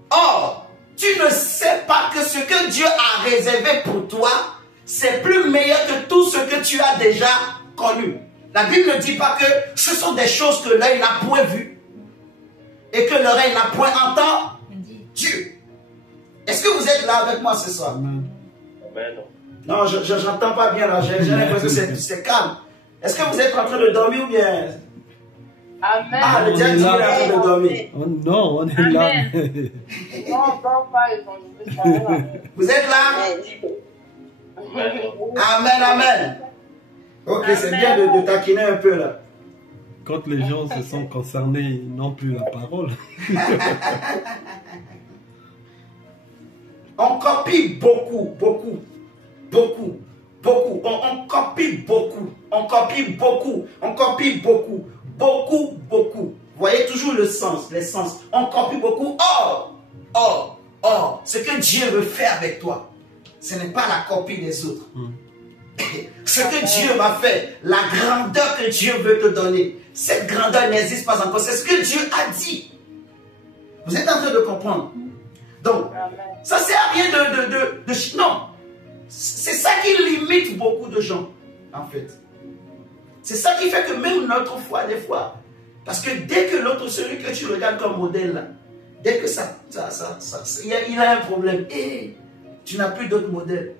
Or, tu ne sais pas que ce que Dieu a réservé pour toi, c'est plus meilleur que tout ce que tu as déjà connu. La Bible ne dit pas que ce sont des choses que l'œil n'a point vues et que l'oreille n'a point entendu. Est-ce que vous êtes là avec moi ce soir? Amen. Non, je n'entends pas bien là. J'ai l'impression que c'est calme. Est-ce que vous êtes en train de dormir ou bien? Amen. Ah, le diable est en train de dormir. Oh non, on est là. Non, on dort pas, ils sont là. Vous êtes là? Amen, amen. Ok, c'est bien de taquiner un peu là. Quand les gens se sont concernés, ils n'ont plus la parole. On copie beaucoup, beaucoup, beaucoup. Beaucoup. On copie beaucoup. On copie beaucoup. On copie beaucoup. Beaucoup, beaucoup. Vous voyez toujours le sens, les sens. On copie beaucoup. Ce que Dieu veut faire avec toi, ce n'est pas la copie des autres. Ce que Dieu va faire, la grandeur que Dieu veut te donner, cette grandeur n'existe pas encore. C'est ce que Dieu a dit. Vous êtes en train de comprendre. Donc, ça ne sert à rien de non. C'est ça qui limite beaucoup de gens, en fait. C'est ça qui fait que même notre foi, des fois, parce que dès que l'autre, celui que tu regardes comme modèle, là, dès que il a un problème, et tu n'as plus d'autres modèles.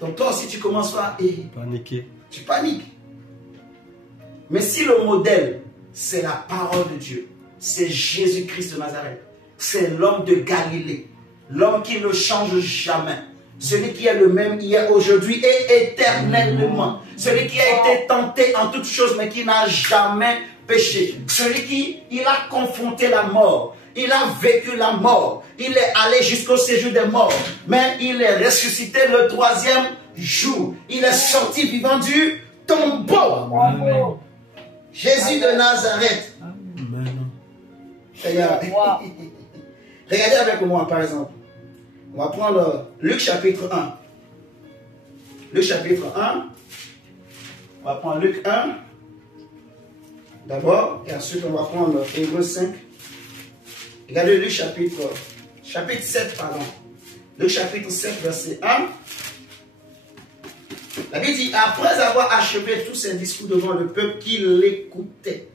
Donc toi aussi, tu commences à paniquer. Tu paniques. Mais si le modèle, c'est la parole de Dieu, c'est Jésus-Christ de Nazareth, c'est l'homme de Galilée, l'homme qui ne change jamais, celui qui est le même hier, aujourd'hui et éternellement, celui qui a été tenté en toutes choses, mais qui n'a jamais péché, celui qui il a confronté la mort, il a vécu la mort, il est allé jusqu'au séjour des morts, mais il est ressuscité le 3e jour, il est sorti vivant du tombeau. Amen. Jésus de Nazareth. Amen. Regardez avec moi par exemple. On va prendre Luc chapitre 1. Luc chapitre 1. On va prendre Luc 1. D'abord, et ensuite on va prendre Hébreux 5. Regardez Luc chapitre 7, pardon. Luc chapitre 7, verset 1. La Bible dit, après avoir achevé tous ses discours devant le peuple qui l'écoutait.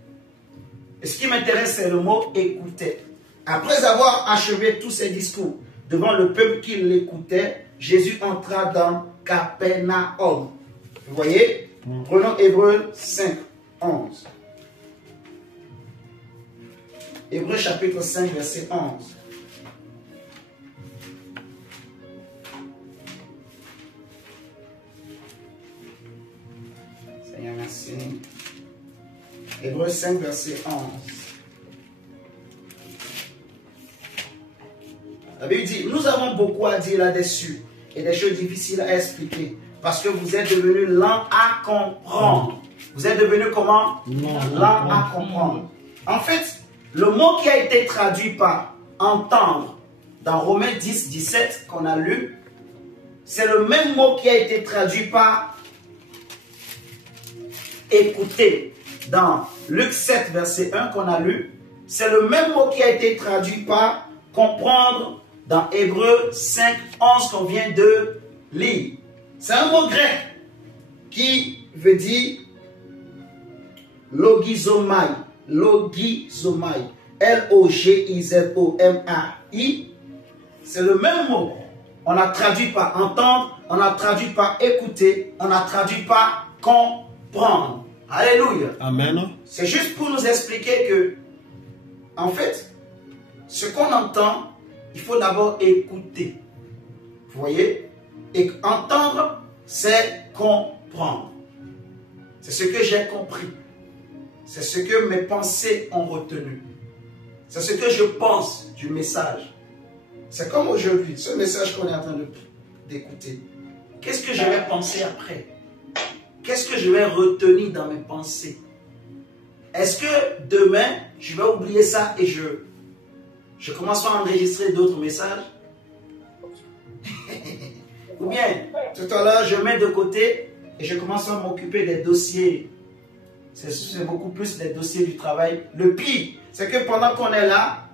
Et ce qui m'intéresse, c'est le mot écouter. Après avoir achevé tous ses discours devant le peuple qui l'écoutait, Jésus entra dans Capernaum. Vous voyez? Prenons Hébreux 5, 11. Hébreux chapitre 5, verset 11. Seigneur, merci. Hébreux 5, verset 11. La Bible dit, nous avons beaucoup à dire là-dessus et des choses difficiles à expliquer parce que vous êtes devenus lents à comprendre. Vous êtes devenus comment? Lents à comprendre. En fait, le mot qui a été traduit par entendre dans Romains 10, 17 qu'on a lu, c'est le même mot qui a été traduit par écouter dans Luc 7, verset 1 qu'on a lu. C'est le même mot qui a été traduit par comprendre dans Hébreux 5, 11 qu'on vient de lire. C'est un mot grec qui veut dire logizomai. Logizomai. L-O-G-I-Z-O-M-A-I. C'est le même mot. On a traduit par entendre, on a traduit par écouter, on a traduit par comprendre. Alléluia. Amen. C'est juste pour nous expliquer que, en fait, ce qu'on entend, il faut d'abord écouter. Vous voyez? Et entendre, c'est comprendre. C'est ce que j'ai compris. C'est ce que mes pensées ont retenu. C'est ce que je pense du message. C'est comme aujourd'hui, ce message qu'on est en train d'écouter. Qu'est-ce que je vais penser après? Qu'est-ce que je vais retenir dans mes pensées? Est-ce que demain, je vais oublier ça et je commence à enregistrer d'autres messages? Ou bien, tout à l'heure, je mets de côté et je commence à m'occuper des dossiers. C'est beaucoup plus des dossiers du travail. Le pire, c'est que pendant qu'on est là,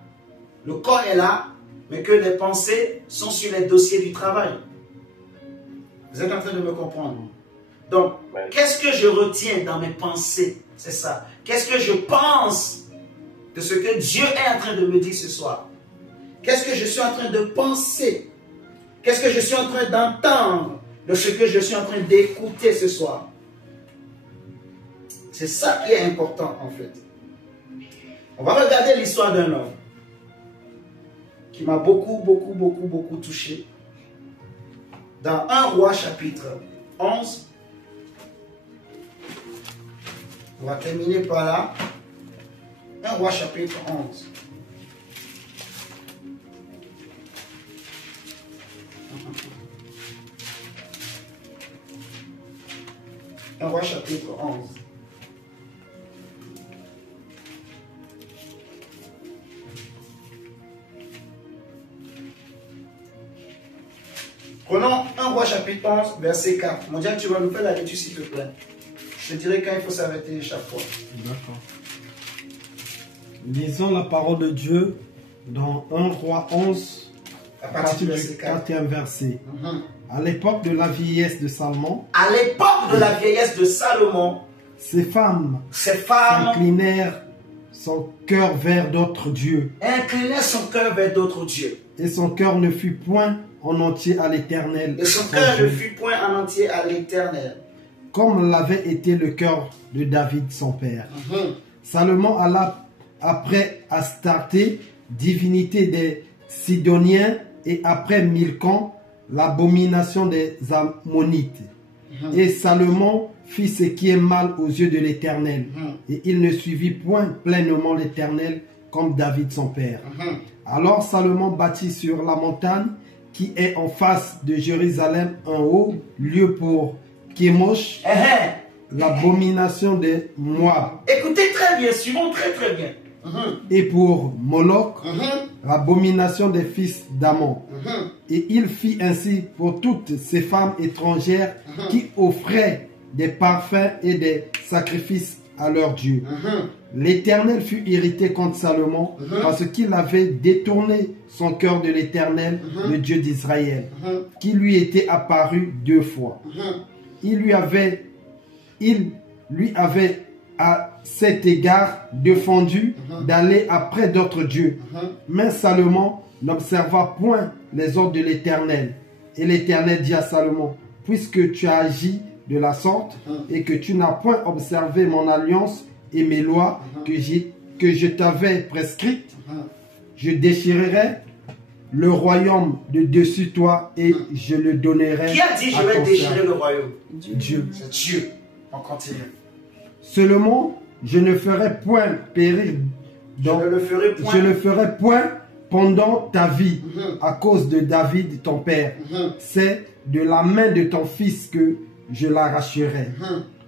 le corps est là, mais que les pensées sont sur les dossiers du travail. Vous êtes en train de me comprendre? Donc, qu'est-ce que je retiens dans mes pensées? C'est ça. Qu'est-ce que je pense de ce que Dieu est en train de me dire ce soir? Qu'est-ce que je suis en train de penser? Qu'est-ce que je suis en train d'entendre de ce que je suis en train d'écouter ce soir? C'est ça qui est important en fait. On va regarder l'histoire d'un homme qui m'a beaucoup touché. Dans 1 Roi chapitre 11, on va terminer par là. 1 Roi chapitre 11. 1 Roi chapitre 11. Prenons 1 Roi chapitre 11, verset 4. Mon Dieu, tu vas nous faire la lecture s'il te plaît. Je te dirai quand il faut s'arrêter chaque fois. D'accord. Lisons la parole de Dieu dans 1 Roi 11, à partir du 4e verset. À l'époque de la vieillesse de Salomon, ces femmes inclinèrent son cœur vers d'autres dieux. Et son cœur ne fut point en entier à l'Éternel. Comme l'avait été le cœur de David son père. Salomon alla après Astarté, divinité des Sidoniens, et après Milcom, l'abomination des Ammonites. Et Salomon fit ce qui est mal aux yeux de l'Éternel. Et il ne suivit point pleinement l'Éternel comme David son père. Alors Salomon bâtit sur la montagne qui est en face de Jérusalem un haut lieu pour Kémosh, l'abomination des Moab. Écoutez très bien, suivons très bien. Et pour Moloch, l'abomination des fils d'Ammon. Et il fit ainsi pour toutes ces femmes étrangères qui offraient des parfums et des sacrifices à leur Dieu. L'Éternel fut irrité contre Salomon parce qu'il avait détourné son cœur de l'Éternel, le Dieu d'Israël, qui lui était apparu 2 fois. Il lui avait à cet égard défendu d'aller après d'autres dieux. Mais Salomon n'observa point les ordres de l'Éternel. Et l'Éternel dit à Salomon, puisque tu as agi de la sorte et que tu n'as point observé mon alliance et mes lois que je t'avais prescrites, je déchirerai le royaume de dessus toi et je le donnerai. Qui a dit je vais déchirer le royaume? Dieu. C'est Dieu. On continue. Seulement, je ne ferai point périr. Je ne ferai point pendant ta vie à cause de David ton père. C'est de la main de ton fils que je l'arracherai.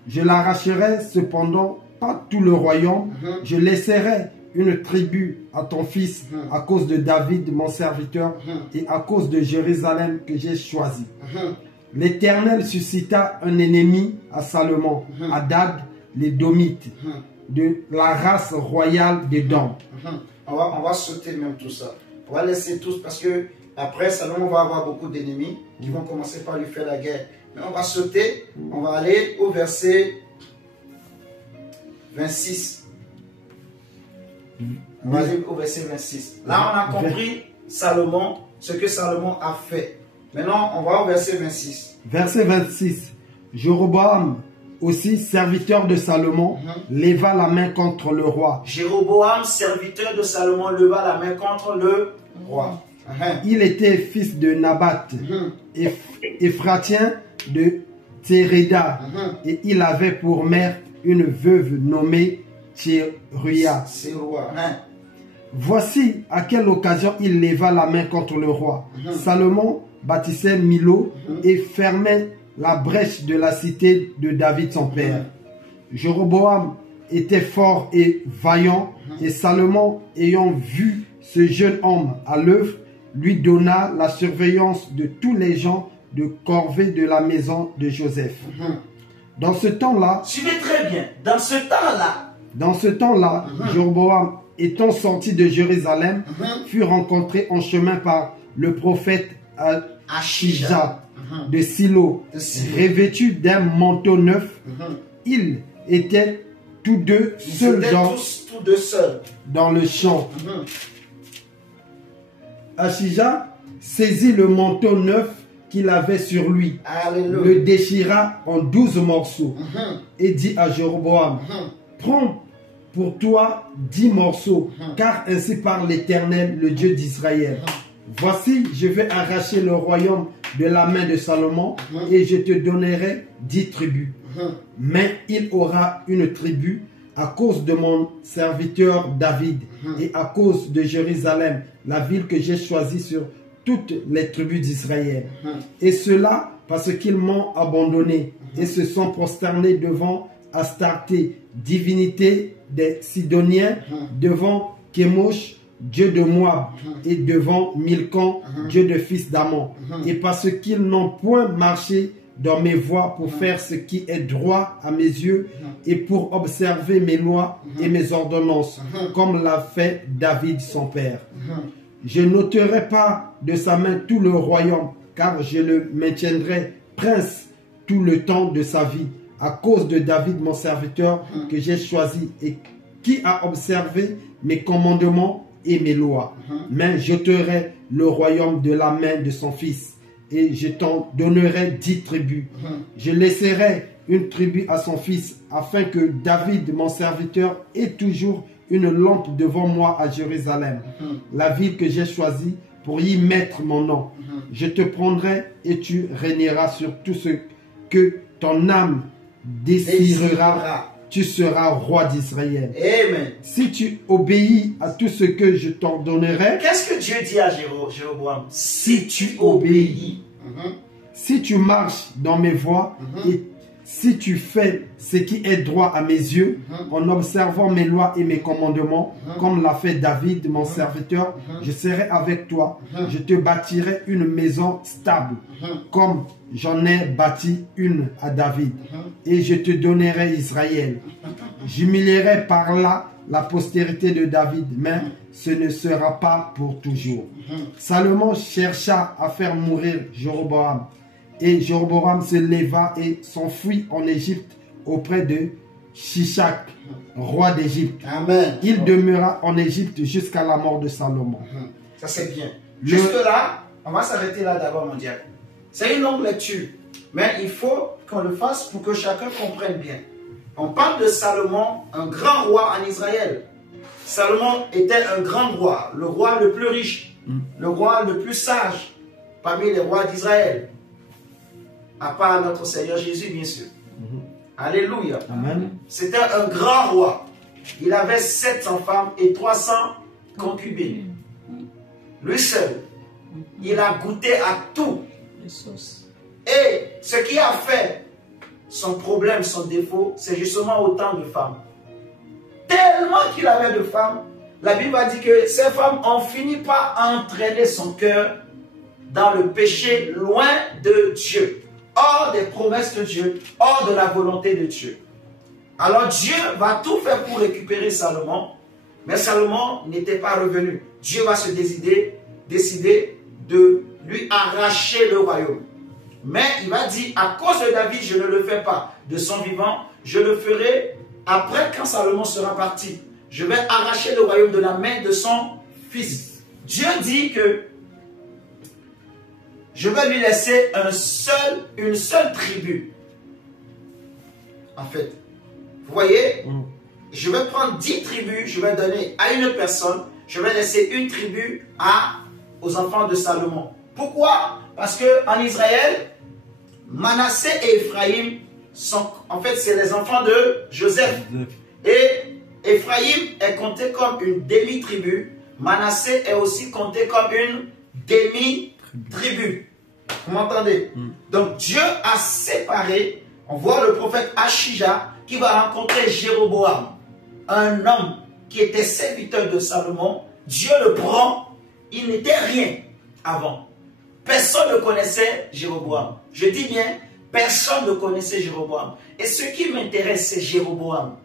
Je l'arracherai cependant pas tout le royaume. Je laisserai une tribu à ton fils à cause de David mon serviteur et à cause de Jérusalem que j'ai choisi. L'Éternel suscita un ennemi à Salomon, Hadad, les Domites, de la race royale des Dons. On va sauter même tout ça. On va laisser tous parce que après Salomon va avoir beaucoup d'ennemis qui vont commencer par lui faire la guerre. Mais on va sauter, on va aller au verset 26. On va aller au verset 26. Là, on a compris Salomon, ce que Salomon a fait. Maintenant, on va au verset 26. Verset 26. Jéroboam, aussi serviteur de Salomon, leva la main contre le roi. Jéroboam, serviteur de Salomon, leva la main contre le roi. Il était fils de Nabat, Ephratien de Théréda, et il avait pour mère une veuve nommée Théruya. Voici à quelle occasion il leva la main contre le roi. Salomon bâtissait Milo et fermait la brèche de la cité de David son père. Jéroboam était fort et vaillant, et Salomon, ayant vu ce jeune homme à l'œuvre, lui donna la surveillance de tous les gens de corvée de la maison de Joseph. Dans ce temps-là, suivez très bien, dans ce temps-là, Jéroboam, étant sorti de Jérusalem, fut rencontré en chemin par le prophète Achija de Silo, revêtu d'un manteau neuf. Ils étaient tous deux seuls dans le champ. Achija saisit le manteau neuf qu'il avait sur lui, le déchira en 12 morceaux et dit à Jéroboam, prends pour toi 10 morceaux, car ainsi parle l'Éternel, le Dieu d'Israël. Voici, je vais arracher le royaume de la main de Salomon et je te donnerai 10 tribus. Mais il aura une tribu à cause de mon serviteur David et à cause de Jérusalem, la ville que j'ai choisie sur toutes les tribus d'Israël. Et cela parce qu'ils m'ont abandonné et se sont prosternés devant Astarté, divinité des Sidoniens, devant Kémosh, dieu de Moab, et devant Milcom, dieu de fils d'Amon. Et parce qu'ils n'ont point marché dans mes voies pour faire ce qui est droit à mes yeux et pour observer mes lois et mes ordonnances, comme l'a fait David son père. Je n'ôterai pas de sa main tout le royaume, car je le maintiendrai prince tout le temps de sa vie, à cause de David mon serviteur que j'ai choisi et qui a observé mes commandements et mes lois. Mais j'ôterai le royaume de la main de son fils et je t'en donnerai 10 tribus. Je laisserai une tribu à son fils, afin que David, mon serviteur, ait toujours une lampe devant moi à Jérusalem, la ville que j'ai choisie pour y mettre mon nom. Je te prendrai et tu régneras sur tout ce que ton âme désirera. Tu seras roi d'Israël. Amen. Si tu obéis à tout ce que je t'ordonnerai. Qu'est-ce que Dieu dit à Jéroboam? Si tu obéis. Si tu marches dans mes voies et si tu fais ce qui est droit à mes yeux, en observant mes lois et mes commandements, comme l'a fait David, mon serviteur, je serai avec toi. Je te bâtirai une maison stable, comme j'en ai bâti une à David. Et je te donnerai Israël. J'humilierai par là la postérité de David, mais ce ne sera pas pour toujours. Salomon chercha à faire mourir Jéroboam. Et Jéroboam se leva et s'enfuit en Égypte auprès de Shishak, roi d'Égypte. Il demeura en Égypte jusqu'à la mort de Salomon. Ça c'est bien. Juste là, on va s'arrêter là d'abord, mon diable. C'est une longue lecture, mais il faut qu'on le fasse pour que chacun comprenne bien. On parle de Salomon, un grand roi en Israël. Salomon était un grand roi, le roi le plus riche, le roi le plus sage parmi les rois d'Israël. À part notre Seigneur Jésus, bien sûr. Alléluia. C'était un grand roi. Il avait 700 femmes et 300 concubines. Lui seul. Il a goûté à tout. Et ce qui a fait son problème, son défaut, c'est justement autant de femmes. Tellement qu'il avait de femmes, la Bible a dit que ces femmes ont fini par entraîner son cœur dans le péché, loin de Dieu. Hors des promesses de Dieu, hors de la volonté de Dieu. Alors Dieu va tout faire pour récupérer Salomon, mais Salomon n'était pas revenu. Dieu va se décider de lui arracher le royaume. Mais il va dire, à cause de David, je ne le fais pas. De son vivant, je le ferai après quand Salomon sera parti. Je vais arracher le royaume de la main de son fils. Dieu dit que je vais lui laisser une seule tribu. En fait, vous voyez, je vais prendre 10 tribus, je vais donner à une personne, je vais laisser une tribu aux enfants de Salomon. Pourquoi? Parce qu'en Israël, Manassé et Ephraïm sont, en fait, c'est les enfants de Joseph. Et Ephraïm est compté comme une demi-tribu. Manassé est aussi compté comme une demi-tribu. Vous m'entendez? Donc Dieu a séparé. On voit le prophète Achija qui va rencontrer Jéroboam, un homme qui était serviteur de Salomon. Dieu le prend. Il n'était rien avant. Personne ne connaissait Jéroboam. Je dis bien, personne ne connaissait Jéroboam. Et ce qui m'intéresse, c'est Jéroboam.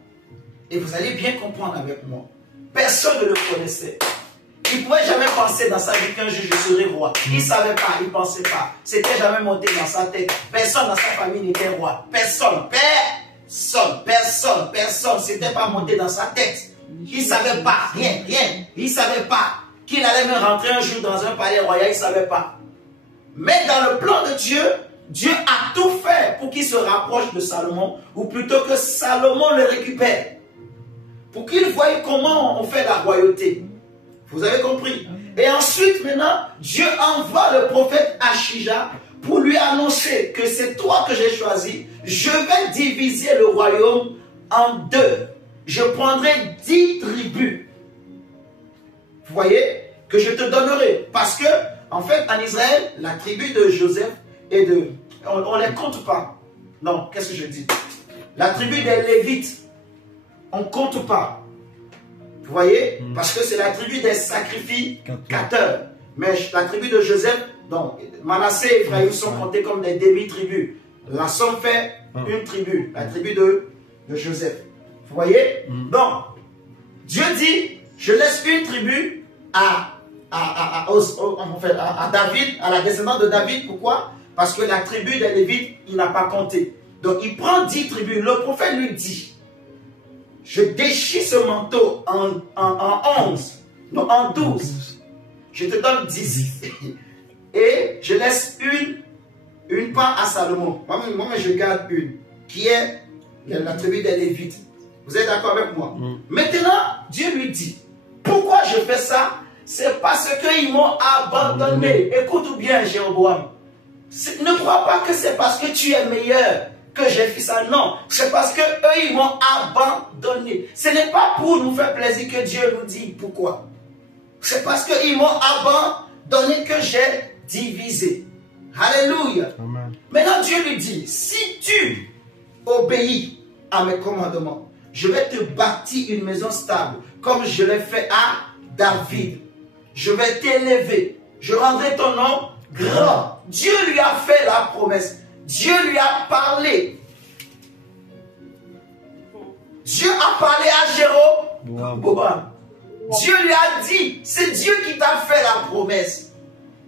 Et vous allez bien comprendre avec moi. Personne ne le connaissait. Il ne pouvait jamais penser dans sa vie qu'un jour je serai roi. Il ne savait pas, il ne pensait pas. C'était jamais monté dans sa tête. Personne dans sa famille n'était roi. Personne. C'était pas monté dans sa tête. Il ne savait pas, rien. Il ne savait pas qu'il allait me rentrer un jour dans un palais royal. Il ne savait pas. Mais dans le plan de Dieu, Dieu a tout fait pour qu'il se rapproche de Salomon, ou plutôt que Salomon le récupère. Pour qu'il voie comment on fait la royauté. Vous avez compris? Et ensuite, maintenant, Dieu envoie le prophète Achija pour lui annoncer que c'est toi que j'ai choisi. Je vais diviser le royaume en deux. Je prendrai 10 tribus. Vous voyez? Que je te donnerai. Parce que, En fait, en Israël, la tribu de Joseph et de... On ne les compte pas. Non, qu'est-ce que je dis? La tribu des Lévites, on ne compte pas. Vous voyez? Parce que c'est la tribu des sacrificateurs. Mais la tribu de Joseph, donc Manassé et Ephraïm sont comptés comme des demi-tribus. La somme fait une tribu, la tribu de Joseph. Vous voyez? Donc, Dieu dit, je laisse une tribu à David, à la descendance de David. Pourquoi? Parce que la tribu des Lévites, il n'a pas compté. Donc, il prend 10 tribus. Le prophète lui dit, je déchire ce manteau en 11, non, en 12. Je te donne 10. Et je laisse une part à Salomon. Moi, je garde une, qui est la tribu des Lévites. Vous êtes d'accord avec moi? Maintenant, Dieu lui dit, pourquoi je fais ça? C'est parce qu'ils m'ont abandonné. Écoute bien, Jéroboam. Ne crois pas que c'est parce que tu es meilleur que j'ai fait ça. Non, c'est parce que eux, ils m'ont abandonné. Ce n'est pas pour nous faire plaisir que Dieu nous dit pourquoi. C'est parce qu'ils m'ont abandonné que j'ai divisé. Alléluia. Amen. Maintenant, Dieu lui dit, si tu obéis à mes commandements, je vais te bâtir une maison stable, comme je l'ai fait à David. Je vais t'élever. Je rendrai ton nom grand. Dieu lui a fait la promesse. Dieu lui a parlé. Dieu a parlé à Jéroboam. Dieu lui a dit, c'est Dieu qui t'a fait la promesse.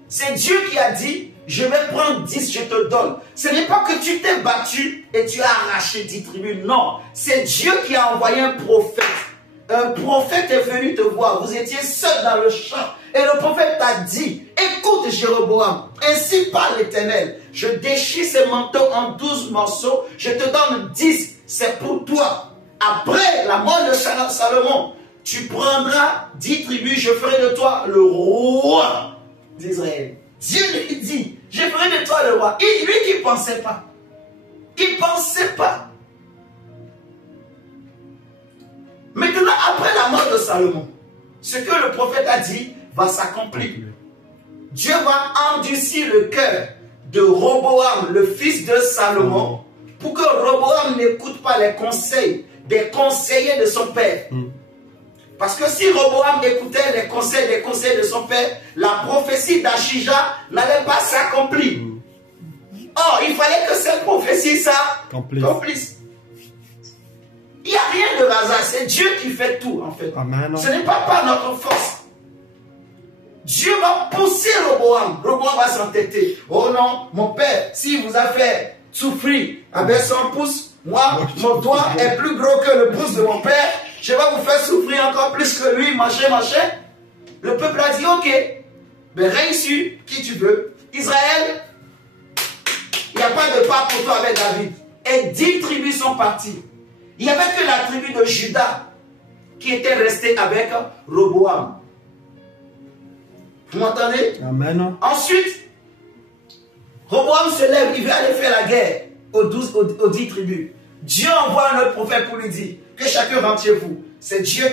C'est Dieu qui a dit, je vais prendre 10, je te donne. Ce n'est pas que tu t'es battu et tu as arraché 10 tribus. Non, c'est Dieu qui a envoyé un prophète. Un prophète est venu te voir. Vous étiez seul dans le champ. Et le prophète t'a dit, écoute Jéroboam, ainsi parle l'Éternel. Je déchire ces manteaux en 12 morceaux. Je te donne 10. C'est pour toi. Après la mort de Salomon, tu prendras 10 tribus. Je ferai de toi le roi d'Israël. Dieu lui dit, je ferai de toi le roi. Et lui qui ne pensait pas. Il ne pensait pas. Maintenant, après la mort de Salomon, ce que le prophète a dit va s'accomplir. Dieu va endurcir le cœur de Roboam, le fils de Salomon, pour que Roboam n'écoute pas les conseils des conseillers de son père. Parce que si Roboam écoutait les conseils de son père, la prophétie d'Achija n'allait pas s'accomplir. Or, il fallait que cette prophétie s'accomplisse. Il n'y a rien de hasard, c'est Dieu qui fait tout en fait. Amen. Ce n'est pas par notre force. Dieu va pousser Roboam. Roboam va s'entêter. Oh non, mon père, s'il vous a fait souffrir avec son pouce, moi, mon doigt est plus gros que le pouce de mon père. Je vais vous faire souffrir encore plus que lui, machin. Le peuple a dit, ok, mais règne sur qui tu veux. Israël, il n'y a pas de part pour toi avec David. Et 10 tribus sont parties. Il n'y avait que la tribu de Juda qui était restée avec Roboam. Vous m'entendez? Amen. Ensuite, Roboam se lève, il veut aller faire la guerre aux 10 tribus. Dieu envoie un autre prophète pour lui dire que chacun rentre chez vous. C'est Dieu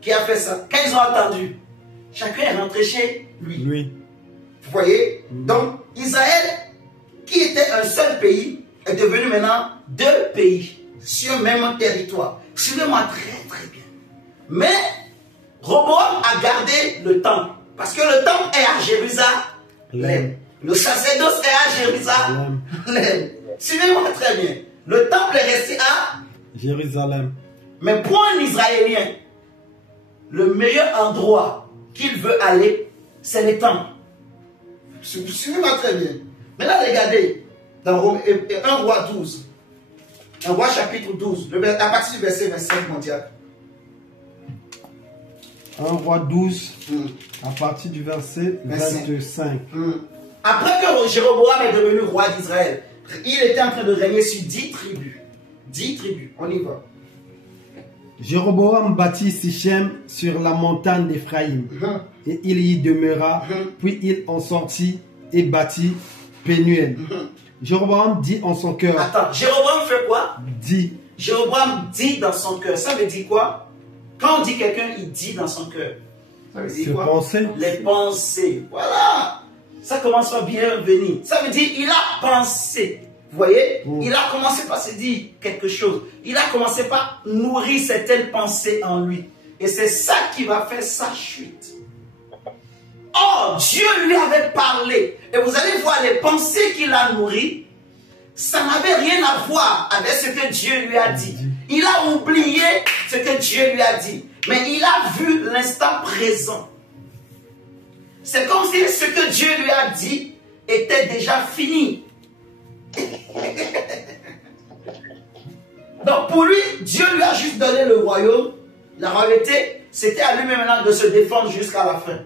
qui a fait ça. Quand ils ont entendu, chacun est rentré chez lui. Vous voyez? Donc, Israël, qui était un seul pays, est devenu maintenant 2 pays sur le même territoire. Suivez-moi très bien. Mais Roboam a gardé le temple. Parce que le temple est à Jérusalem. Le sacerdoce est à Jérusalem. Suivez-moi très bien. Le temple est resté à Jérusalem. Mais pour un Israélien, le meilleur endroit qu'il veut aller, c'est le temple. Suivez-moi très bien. Maintenant, regardez, dans 1 Roi 12. 1 Roi chapitre 12, à partir du verset 25 mondial. 1 Roi 12, à partir du verset 25. Après que Jéroboam est devenu roi d'Israël, il était en train de régner sur 10 tribus. 10 tribus, on y va. Jéroboam bâtit Sichem sur la montagne d'Éphraïm, et il y demeura, puis il en sortit et bâtit Pénuel. Jéroboam dit en son cœur. Attends, Jéroboam fait quoi? Dit. Jéroboam dit dans son cœur. Ça veut dire quoi? Quand on dit quelqu'un, il dit dans son cœur. Ça veut dire quoi? Pensées. Les pensées. Voilà. Ça commence par bienvenue. Ça veut dire, il a pensé. Vous voyez? Il a commencé par se dire quelque chose. Il a commencé par nourrir certaines pensées en lui. Et c'est ça qui va faire sa chute. Or, Dieu lui avait parlé. Et vous allez voir les pensées qu'il a nourries. Ça n'avait rien à voir avec ce que Dieu lui a dit. Il a oublié ce que Dieu lui a dit. Mais il a vu l'instant présent. C'est comme si ce que Dieu lui a dit était déjà fini. Donc pour lui, Dieu lui a juste donné le royaume. La royauté, c'était à lui-même maintenant de se défendre jusqu'à la fin.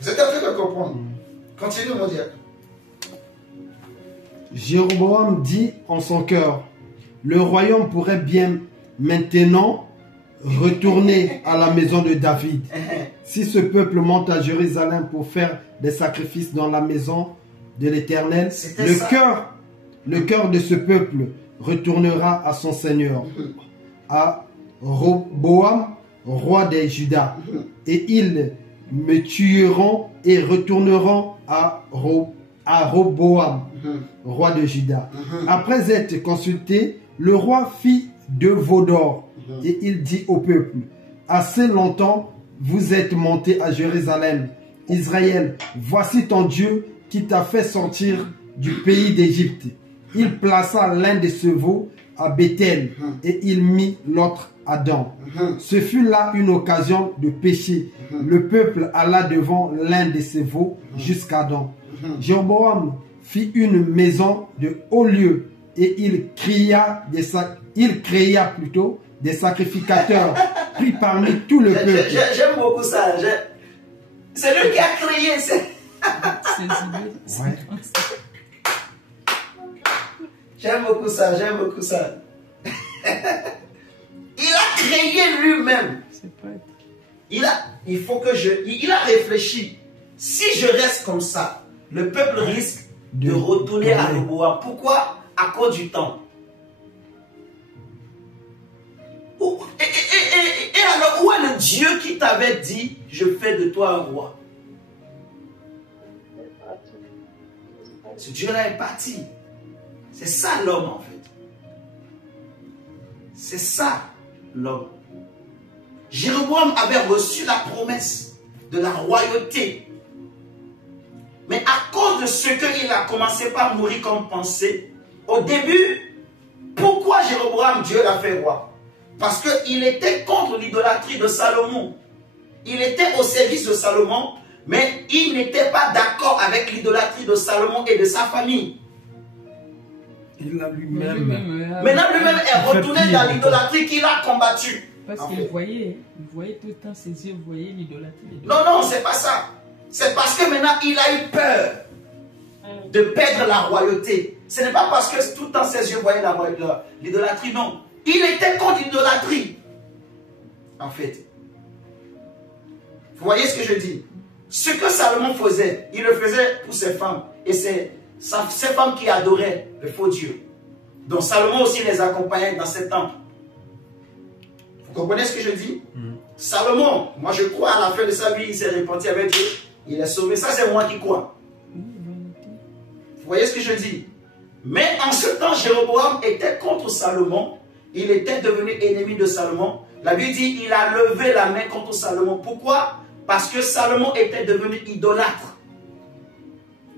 Vous êtes en train de comprendre. Continue, mon Dieu. Jéroboam dit en son cœur, le royaume pourrait bien maintenant retourner à la maison de David. Si ce peuple monte à Jérusalem pour faire des sacrifices dans la maison de l'Éternel, le cœur de ce peuple retournera à son Seigneur, à Roboam, roi des Judas, et ils me tueront et retourneront à Roboam, roi de Juda. Après être consulté, le roi fit 2 veaux d'or et il dit au peuple, assez longtemps vous êtes monté à Jérusalem. Israël, voici ton Dieu qui t'a fait sortir du pays d'Égypte. Il plaça l'un de ses veaux à Bethel et il mit l'autre à Dan. Ce fut là une occasion de pécher. Le peuple alla devant l'un de ses veaux jusqu'à Dan. Jéroboam fit une maison de haut lieu et il créa des sacrificateurs pris parmi tout le peuple. J'aime beaucoup ça. C'est lui qui a créé. Ouais. J'aime beaucoup ça, j'aime beaucoup ça. Il a créé lui-même. Il a réfléchi. Si je reste comme ça, le peuple risque de retourner à Roboam. Pourquoi? À cause du temps. Et alors, où est le Dieu qui t'avait dit, je fais de toi un roi? Ce Dieu-là est parti. C'est ça l'homme en fait. C'est ça l'homme. Jéroboam avait reçu la promesse de la royauté. Mais à cause de ce qu'il a commencé par nourrir comme pensée, au début, pourquoi Jéroboam, Dieu l'a fait roi? Parce qu'il était contre l'idolâtrie de Salomon. Il était au service de Salomon, mais il n'était pas d'accord avec l'idolâtrie de Salomon et de sa famille. Il a lui-même. Maintenant, lui-même est retourné dans l'idolâtrie qu'il a combattue. Parce qu'il voyait tout le temps ses yeux, voyaient l'idolâtrie. Non, non, c'est pas ça. C'est parce que maintenant, il a eu peur de perdre la royauté. Ce n'est pas parce que tout le temps ses yeux voyaient l'idolâtrie, non. Il était contre l'idolâtrie. En fait. Vous voyez ce que je dis? Ce que Salomon faisait, il le faisait pour ses femmes. Et c'est ces femmes qui adoraient le faux Dieu. Donc Salomon aussi les accompagnait dans ces temples. Vous comprenez ce que je dis? Salomon, moi je crois à la fin de sa vie, il s'est repenti avec Dieu. Il est sauvé. Ça c'est moi qui crois. Vous voyez ce que je dis? Mais en ce temps, Jéroboam était contre Salomon. Il était devenu ennemi de Salomon. La Bible dit il a levé la main contre Salomon. Pourquoi? Parce que Salomon était devenu idolâtre.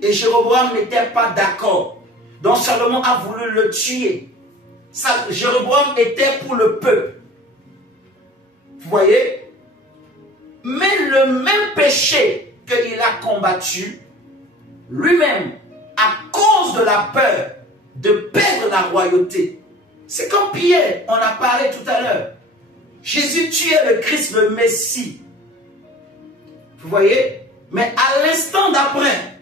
Et Jéroboam n'était pas d'accord. Donc Salomon a voulu le tuer. Jéroboam était pour le peuple. Vous voyez? Mais le même péché qu'il a combattu, lui-même, à cause de la peur de perdre la royauté. C'est comme Pierre, on a parlé tout à l'heure. Jésus tuait le Christ, le Messie. Vous voyez? Mais à l'instant d'après,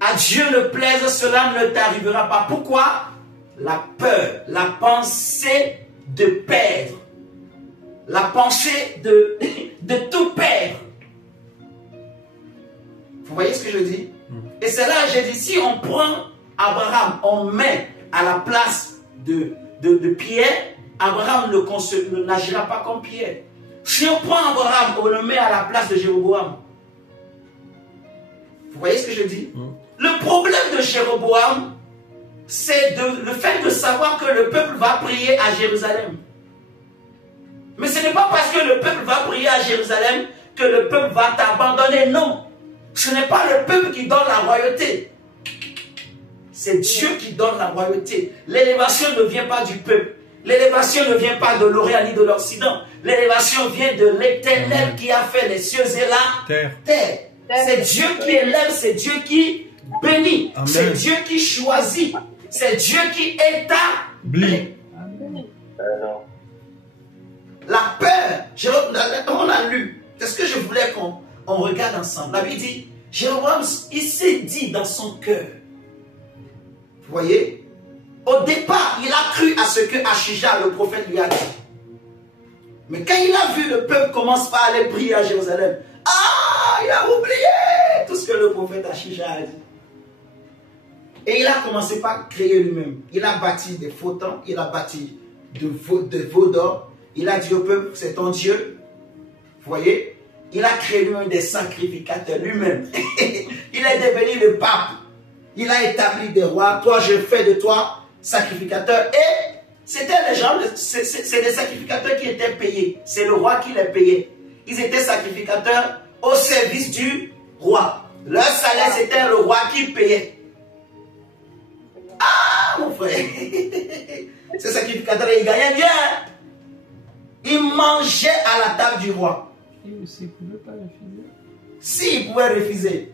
à Dieu ne plaise, cela ne t'arrivera pas. Pourquoi? La peur, la pensée de perdre. La pensée de tout perdre. Vous voyez ce que je dis? Et c'est là que j'ai dit, si on prend Abraham, on met à la place de Pierre, Abraham n'agira pas comme Pierre. Si on prend Abraham, on le met à la place de Jéroboam. Vous voyez ce que je dis? Le problème de Jéroboam, c'est le fait de savoir que le peuple va prier à Jérusalem. Mais ce n'est pas parce que le peuple va prier à Jérusalem que le peuple va t'abandonner. Non. Ce n'est pas le peuple qui donne la royauté. C'est Dieu qui donne la royauté. L'élévation ne vient pas du peuple. L'élévation ne vient pas de l'Orient ni de l'Occident. L'élévation vient de l'Éternel qui a fait les cieux et la terre. C'est Dieu qui élève, c'est Dieu qui bénit. C'est Dieu qui choisit. C'est Dieu qui établit. La peur, on a lu. C'est ce que je voulais qu'on regarde ensemble. La Bible dit, Jéroboam, il s'est dit dans son cœur. Vous voyez? Au départ, il a cru à ce que Achija, le prophète, lui a dit. Mais quand il a vu le peuple commence par aller prier à Jérusalem, il a oublié tout ce que le prophète Achija a dit. Et il a commencé par créer lui-même. Il a bâti des faux temples, il a bâti de veaux d'or. Il a dit au peuple, c'est ton Dieu. Vous voyez? Il a créé lui-même des sacrificateurs lui-même. Il est devenu le pape. Il a établi des rois. Toi, je fais de toi sacrificateur. Et c'était les gens, c'est des sacrificateurs qui étaient payés. C'est le roi qui les payait. Ils étaient sacrificateurs au service du roi. Leur salaire, c'était le roi qui payait. Ah, mon frère. Ces sacrificateurs, ils gagnaient bien. Ils mangeaient à la table du roi. Et aussi, ils ne pouvaient pas refuser. Si, ils pouvaient refuser.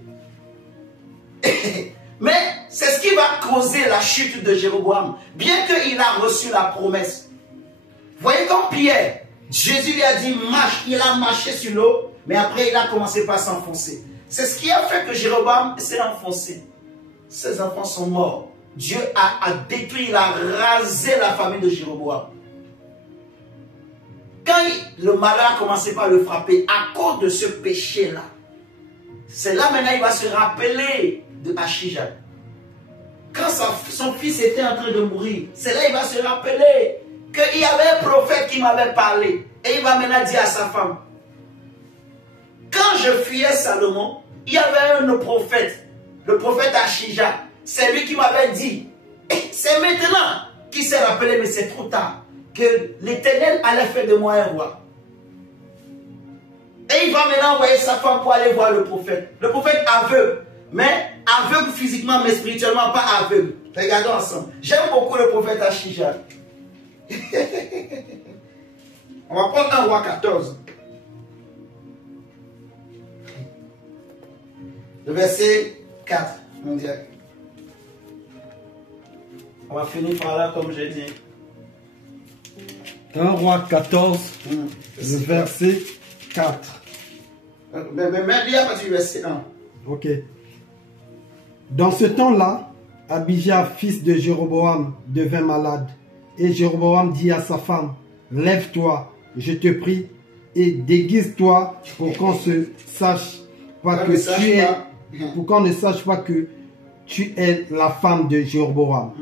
Mais c'est ce qui va causer la chute de Jéroboam. Bien qu'il a reçu la promesse. Vous voyez comme Pierre, Jésus lui a dit marche. Il a marché sur l'eau. Mais après il a commencé par s'enfoncer. C'est ce qui a fait que Jéroboam s'est enfoncé. Ses enfants sont morts. Dieu a détruit, il a rasé la famille de Jéroboam. Quand le malheur a commencé par le frapper, à cause de ce péché-là, c'est là maintenant il va se rappeler de Achija. Quand son fils était en train de mourir, c'est là il va se rappeler qu'il y avait un prophète qui m'avait parlé. Et il va maintenant dire à sa femme, quand je fuyais Salomon, il y avait un prophète, le prophète Achija. C'est lui qui m'avait dit, c'est maintenant qu'il s'est rappelé, mais c'est trop tard, que l'Éternel allait faire de moi un roi. Et il va maintenant envoyer sa femme pour aller voir le prophète. Le prophète aveugle, mais aveugle physiquement, mais spirituellement pas aveugle. Regardons ensemble. J'aime beaucoup le prophète Achija. On va prendre un roi 14. Le verset 4, on dirait. On va finir par là, comme j'ai dit. 1 Roi 14, le verset 4. Mais lis à partir du verset 1. Ok. Dans ce temps-là, Abijah, fils de Jéroboam, devint malade. Et Jéroboam dit à sa femme, lève-toi, je te prie, et déguise-toi pour qu'on ne sache pas que tu es, pour qu'on ne sache pas que tu es la femme de Jéroboam.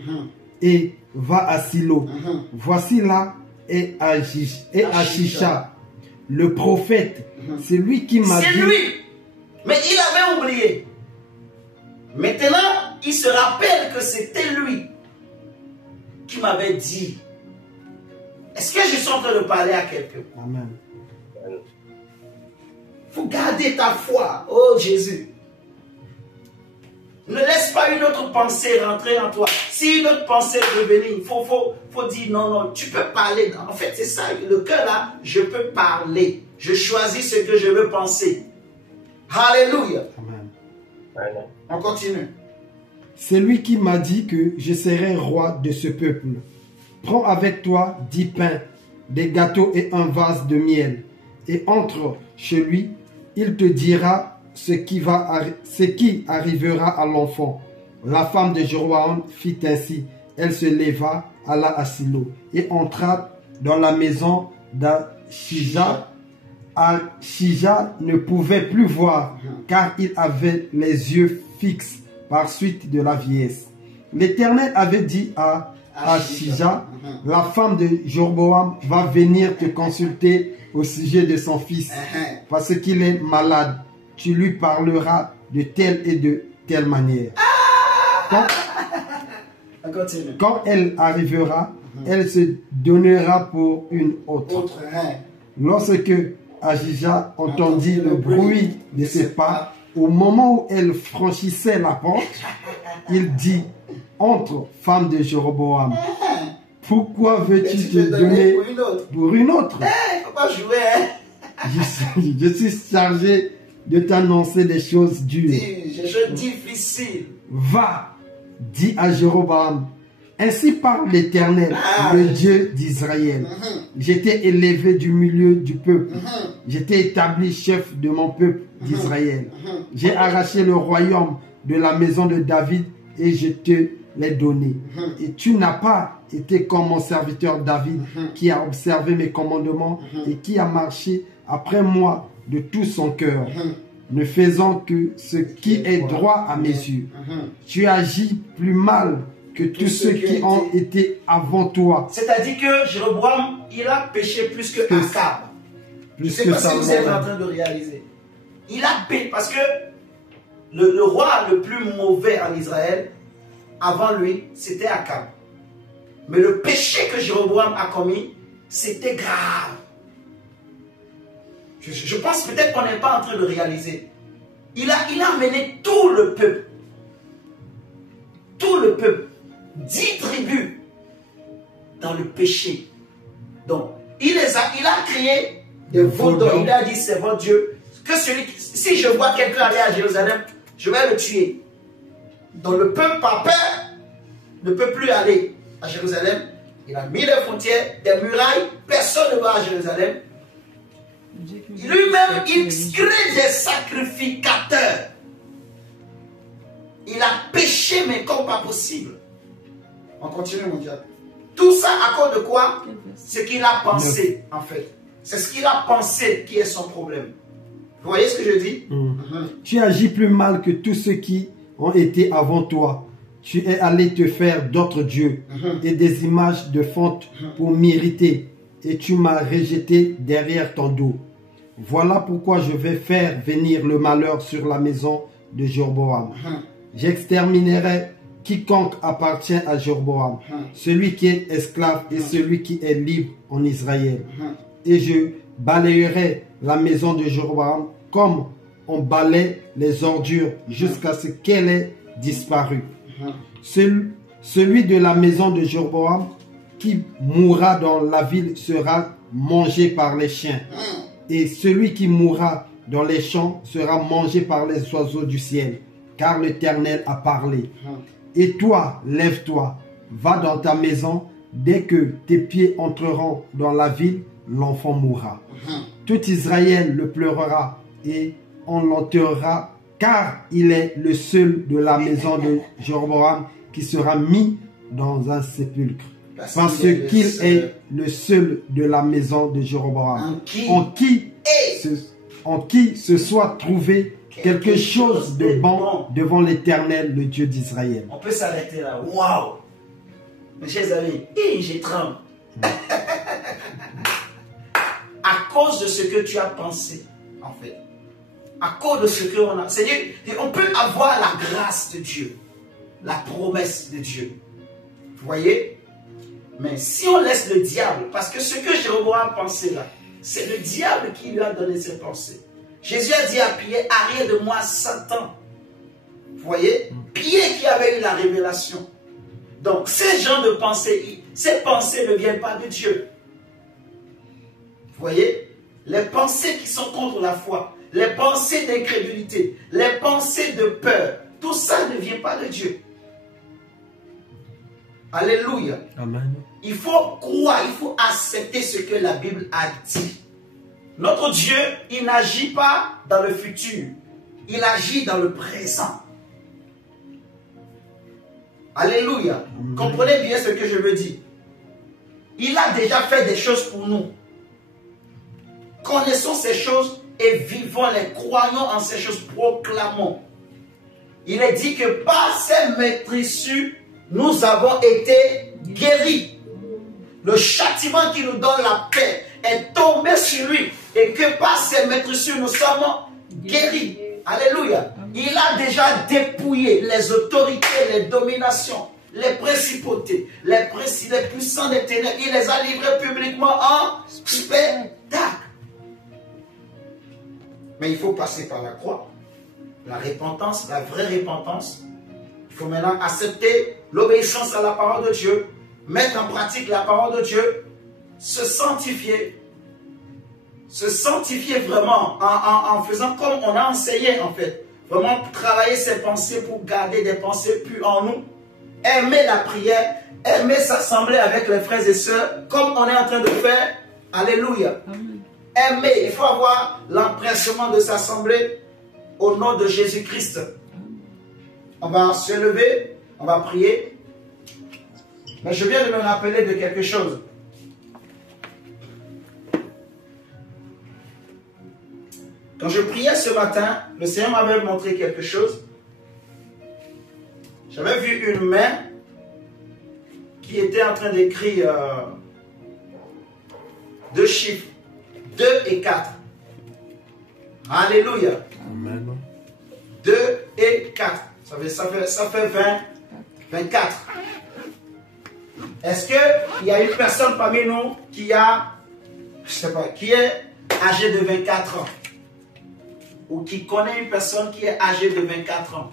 Et va à Silo. Voici là et Achija, le prophète. C'est lui qui m'a dit. C'est lui. Mais il avait oublié. Maintenant, il se rappelle que c'était lui qui m'avait dit. Est-ce que je suis en train de parler à quelqu'un? Amen. Il faut garder ta foi. Oh Jésus. Ne laisse pas une autre pensée rentrer en toi. Si une autre pensée veut venir, il faut dire non, non, tu peux parler. En fait, c'est ça, le cœur là, je peux parler. Je choisis ce que je veux penser. Alléluia. Amen. On continue. C'est lui qui m'a dit que je serai roi de ce peuple. Prends avec toi 10 pains, des gâteaux et un vase de miel. Et entre chez lui, il te dira ce qui arrivera à l'enfant. La femme de Jéroboam fit ainsi. Elle se leva, alla à Silo et entra dans la maison d'Achija. Achija ne pouvait plus voir car il avait les yeux fixes par suite de la vieillesse. L'Éternel avait dit à Achija, la femme de Jéroboam, va venir te consulter au sujet de son fils, parce qu'il est malade. Tu lui parleras de telle et de telle manière. Quand elle arrivera, elle se donnera pour une autre. Lorsque Achija entendit le bruit de ses pas, au moment où elle franchissait la porte, il dit: entre, femme de Jéroboam. Pourquoi veux-tu te donner pour une autre? Faut pas jouer. Je suis chargé de t'annoncer des choses dures. Des choses difficiles. Va, dit à Jéroboam, ainsi parle l'Éternel, le Dieu d'Israël. J'étais élevé du milieu du peuple. J'étais établi chef de mon peuple d'Israël. J'ai arraché le royaume de la maison de David et je te l'ai donné. Et tu n'as pas été comme mon serviteur David, qui a observé mes commandements et qui a marché après moi de tout son cœur, ne faisant que ce qui est droit à mes yeux. Tu agis plus mal que tous ceux qui ont été avant toi. C'est-à-dire que Jéroboam, il a péché plus que Akab. Je ne sais pas si vous êtes en train de réaliser. Il a péché parce que le roi le plus mauvais en Israël, avant lui, c'était Akab. Mais le péché que Jéroboam a commis, c'était grave. Je pense peut-être qu'on n'est pas en train de réaliser. Il a amené tout le peuple. Tout le peuple. 10 tribus dans le péché. Donc, il a créé des vautours. Il a dit, c'est votre Dieu. Que si je vois quelqu'un aller à Jérusalem, je vais le tuer. Donc le peuple, par peur, ne peut plus aller à Jérusalem. Il a mis des frontières, des murailles. Personne ne va à Jérusalem. Lui-même, il crée des sacrificateurs. Il a péché, mais comme pas possible. On continue, mon diable. Tout ça à cause de quoi? Ce qu'il a pensé, en fait. C'est ce qu'il a pensé qui est son problème. Vous voyez ce que je dis? Tu agis plus mal que tous ceux qui ont été avant toi. Tu es allé te faire d'autres dieux et des images de fonte pour m'irriter. Et tu m'as rejeté derrière ton dos. Voilà pourquoi je vais faire venir le malheur sur la maison de Jéroboam. J'exterminerai quiconque appartient à Jéroboam, celui qui est esclave et celui qui est libre en Israël. Et je balayerai la maison de Jéroboam comme on balaie les ordures jusqu'à ce qu'elle ait disparu. Celui de la maison de Jéroboam qui mourra dans la ville sera mangé par les chiens. Et celui qui mourra dans les champs sera mangé par les oiseaux du ciel. Car l'Éternel a parlé. Et toi, lève-toi, va dans ta maison. Dès que tes pieds entreront dans la ville, l'enfant mourra. Tout Israël le pleurera et on l'enterrera, car il est le seul de la maison de Jéroboam qui sera mis dans un sépulcre. Parce qu'il est le seul de la maison de Jéroboam, en qui se soit trouvé quelque chose de bon devant l'Éternel, le Dieu d'Israël. On peut s'arrêter là. Waouh! Mes chers amis, j'ai tremble. À cause de ce que tu as pensé, en fait. À cause de ce qu'on a. C'est-à-dire, on peut avoir la grâce de Dieu, la promesse de Dieu. Vous voyez? Mais si on laisse le diable, parce que ce que Jéroboam pensait là, c'est le diable qui lui a donné ses pensées. Jésus a dit à Pierre, arrière de moi, Satan. Vous voyez? Pierre qui avait eu la révélation. Donc, ces gens de pensée, ces pensées ne viennent pas de Dieu. Vous voyez? Les pensées qui sont contre la foi, les pensées d'incrédulité, les pensées de peur, tout ça ne vient pas de Dieu. Alléluia. Amen. Il faut croire, il faut accepter ce que la Bible a dit. Notre Dieu, il n'agit pas dans le futur. Il agit dans le présent. Alléluia. Comprenez bien ce que je veux dire. Il a déjà fait des choses pour nous. Connaissons ces choses et vivons-les. Croyons en ces choses, proclamons. Il est dit que par ces maîtrisses, nous avons été guéri. Le châtiment qui nous donne la paix est tombé sur lui. Et que par ses maîtresses, nous sommes guéris. Alléluia. Il a déjà dépouillé les autorités, les dominations, les principautés, les puissants des ténèbres. Il les a livrés publiquement en spectacle. Mais il faut passer par la croix. La repentance, la vraie repentance. Il faut maintenant accepter l'obéissance à la parole de Dieu, mettre en pratique la parole de Dieu, se sanctifier vraiment en faisant comme on a enseigné en fait. Vraiment travailler ses pensées pour garder des pensées pures en nous. Aimer la prière, aimer s'assembler avec les frères et sœurs comme on est en train de faire. Alléluia. Aimer, il faut avoir l'empressement de s'assembler au nom de Jésus-Christ. On va se lever, on va prier. Mais je viens de me rappeler de quelque chose. Quand je priais ce matin, le Seigneur m'avait montré quelque chose. J'avais vu une main qui était en train d'écrire 2 chiffres, 2 et 4. Alléluia. Amen. 2 et 4. Ça fait 24. Est-ce qu'il y a une personne parmi nous qui a, je sais pas, qui est âgée de 24 ans? Ou qui connaît une personne qui est âgée de 24 ans?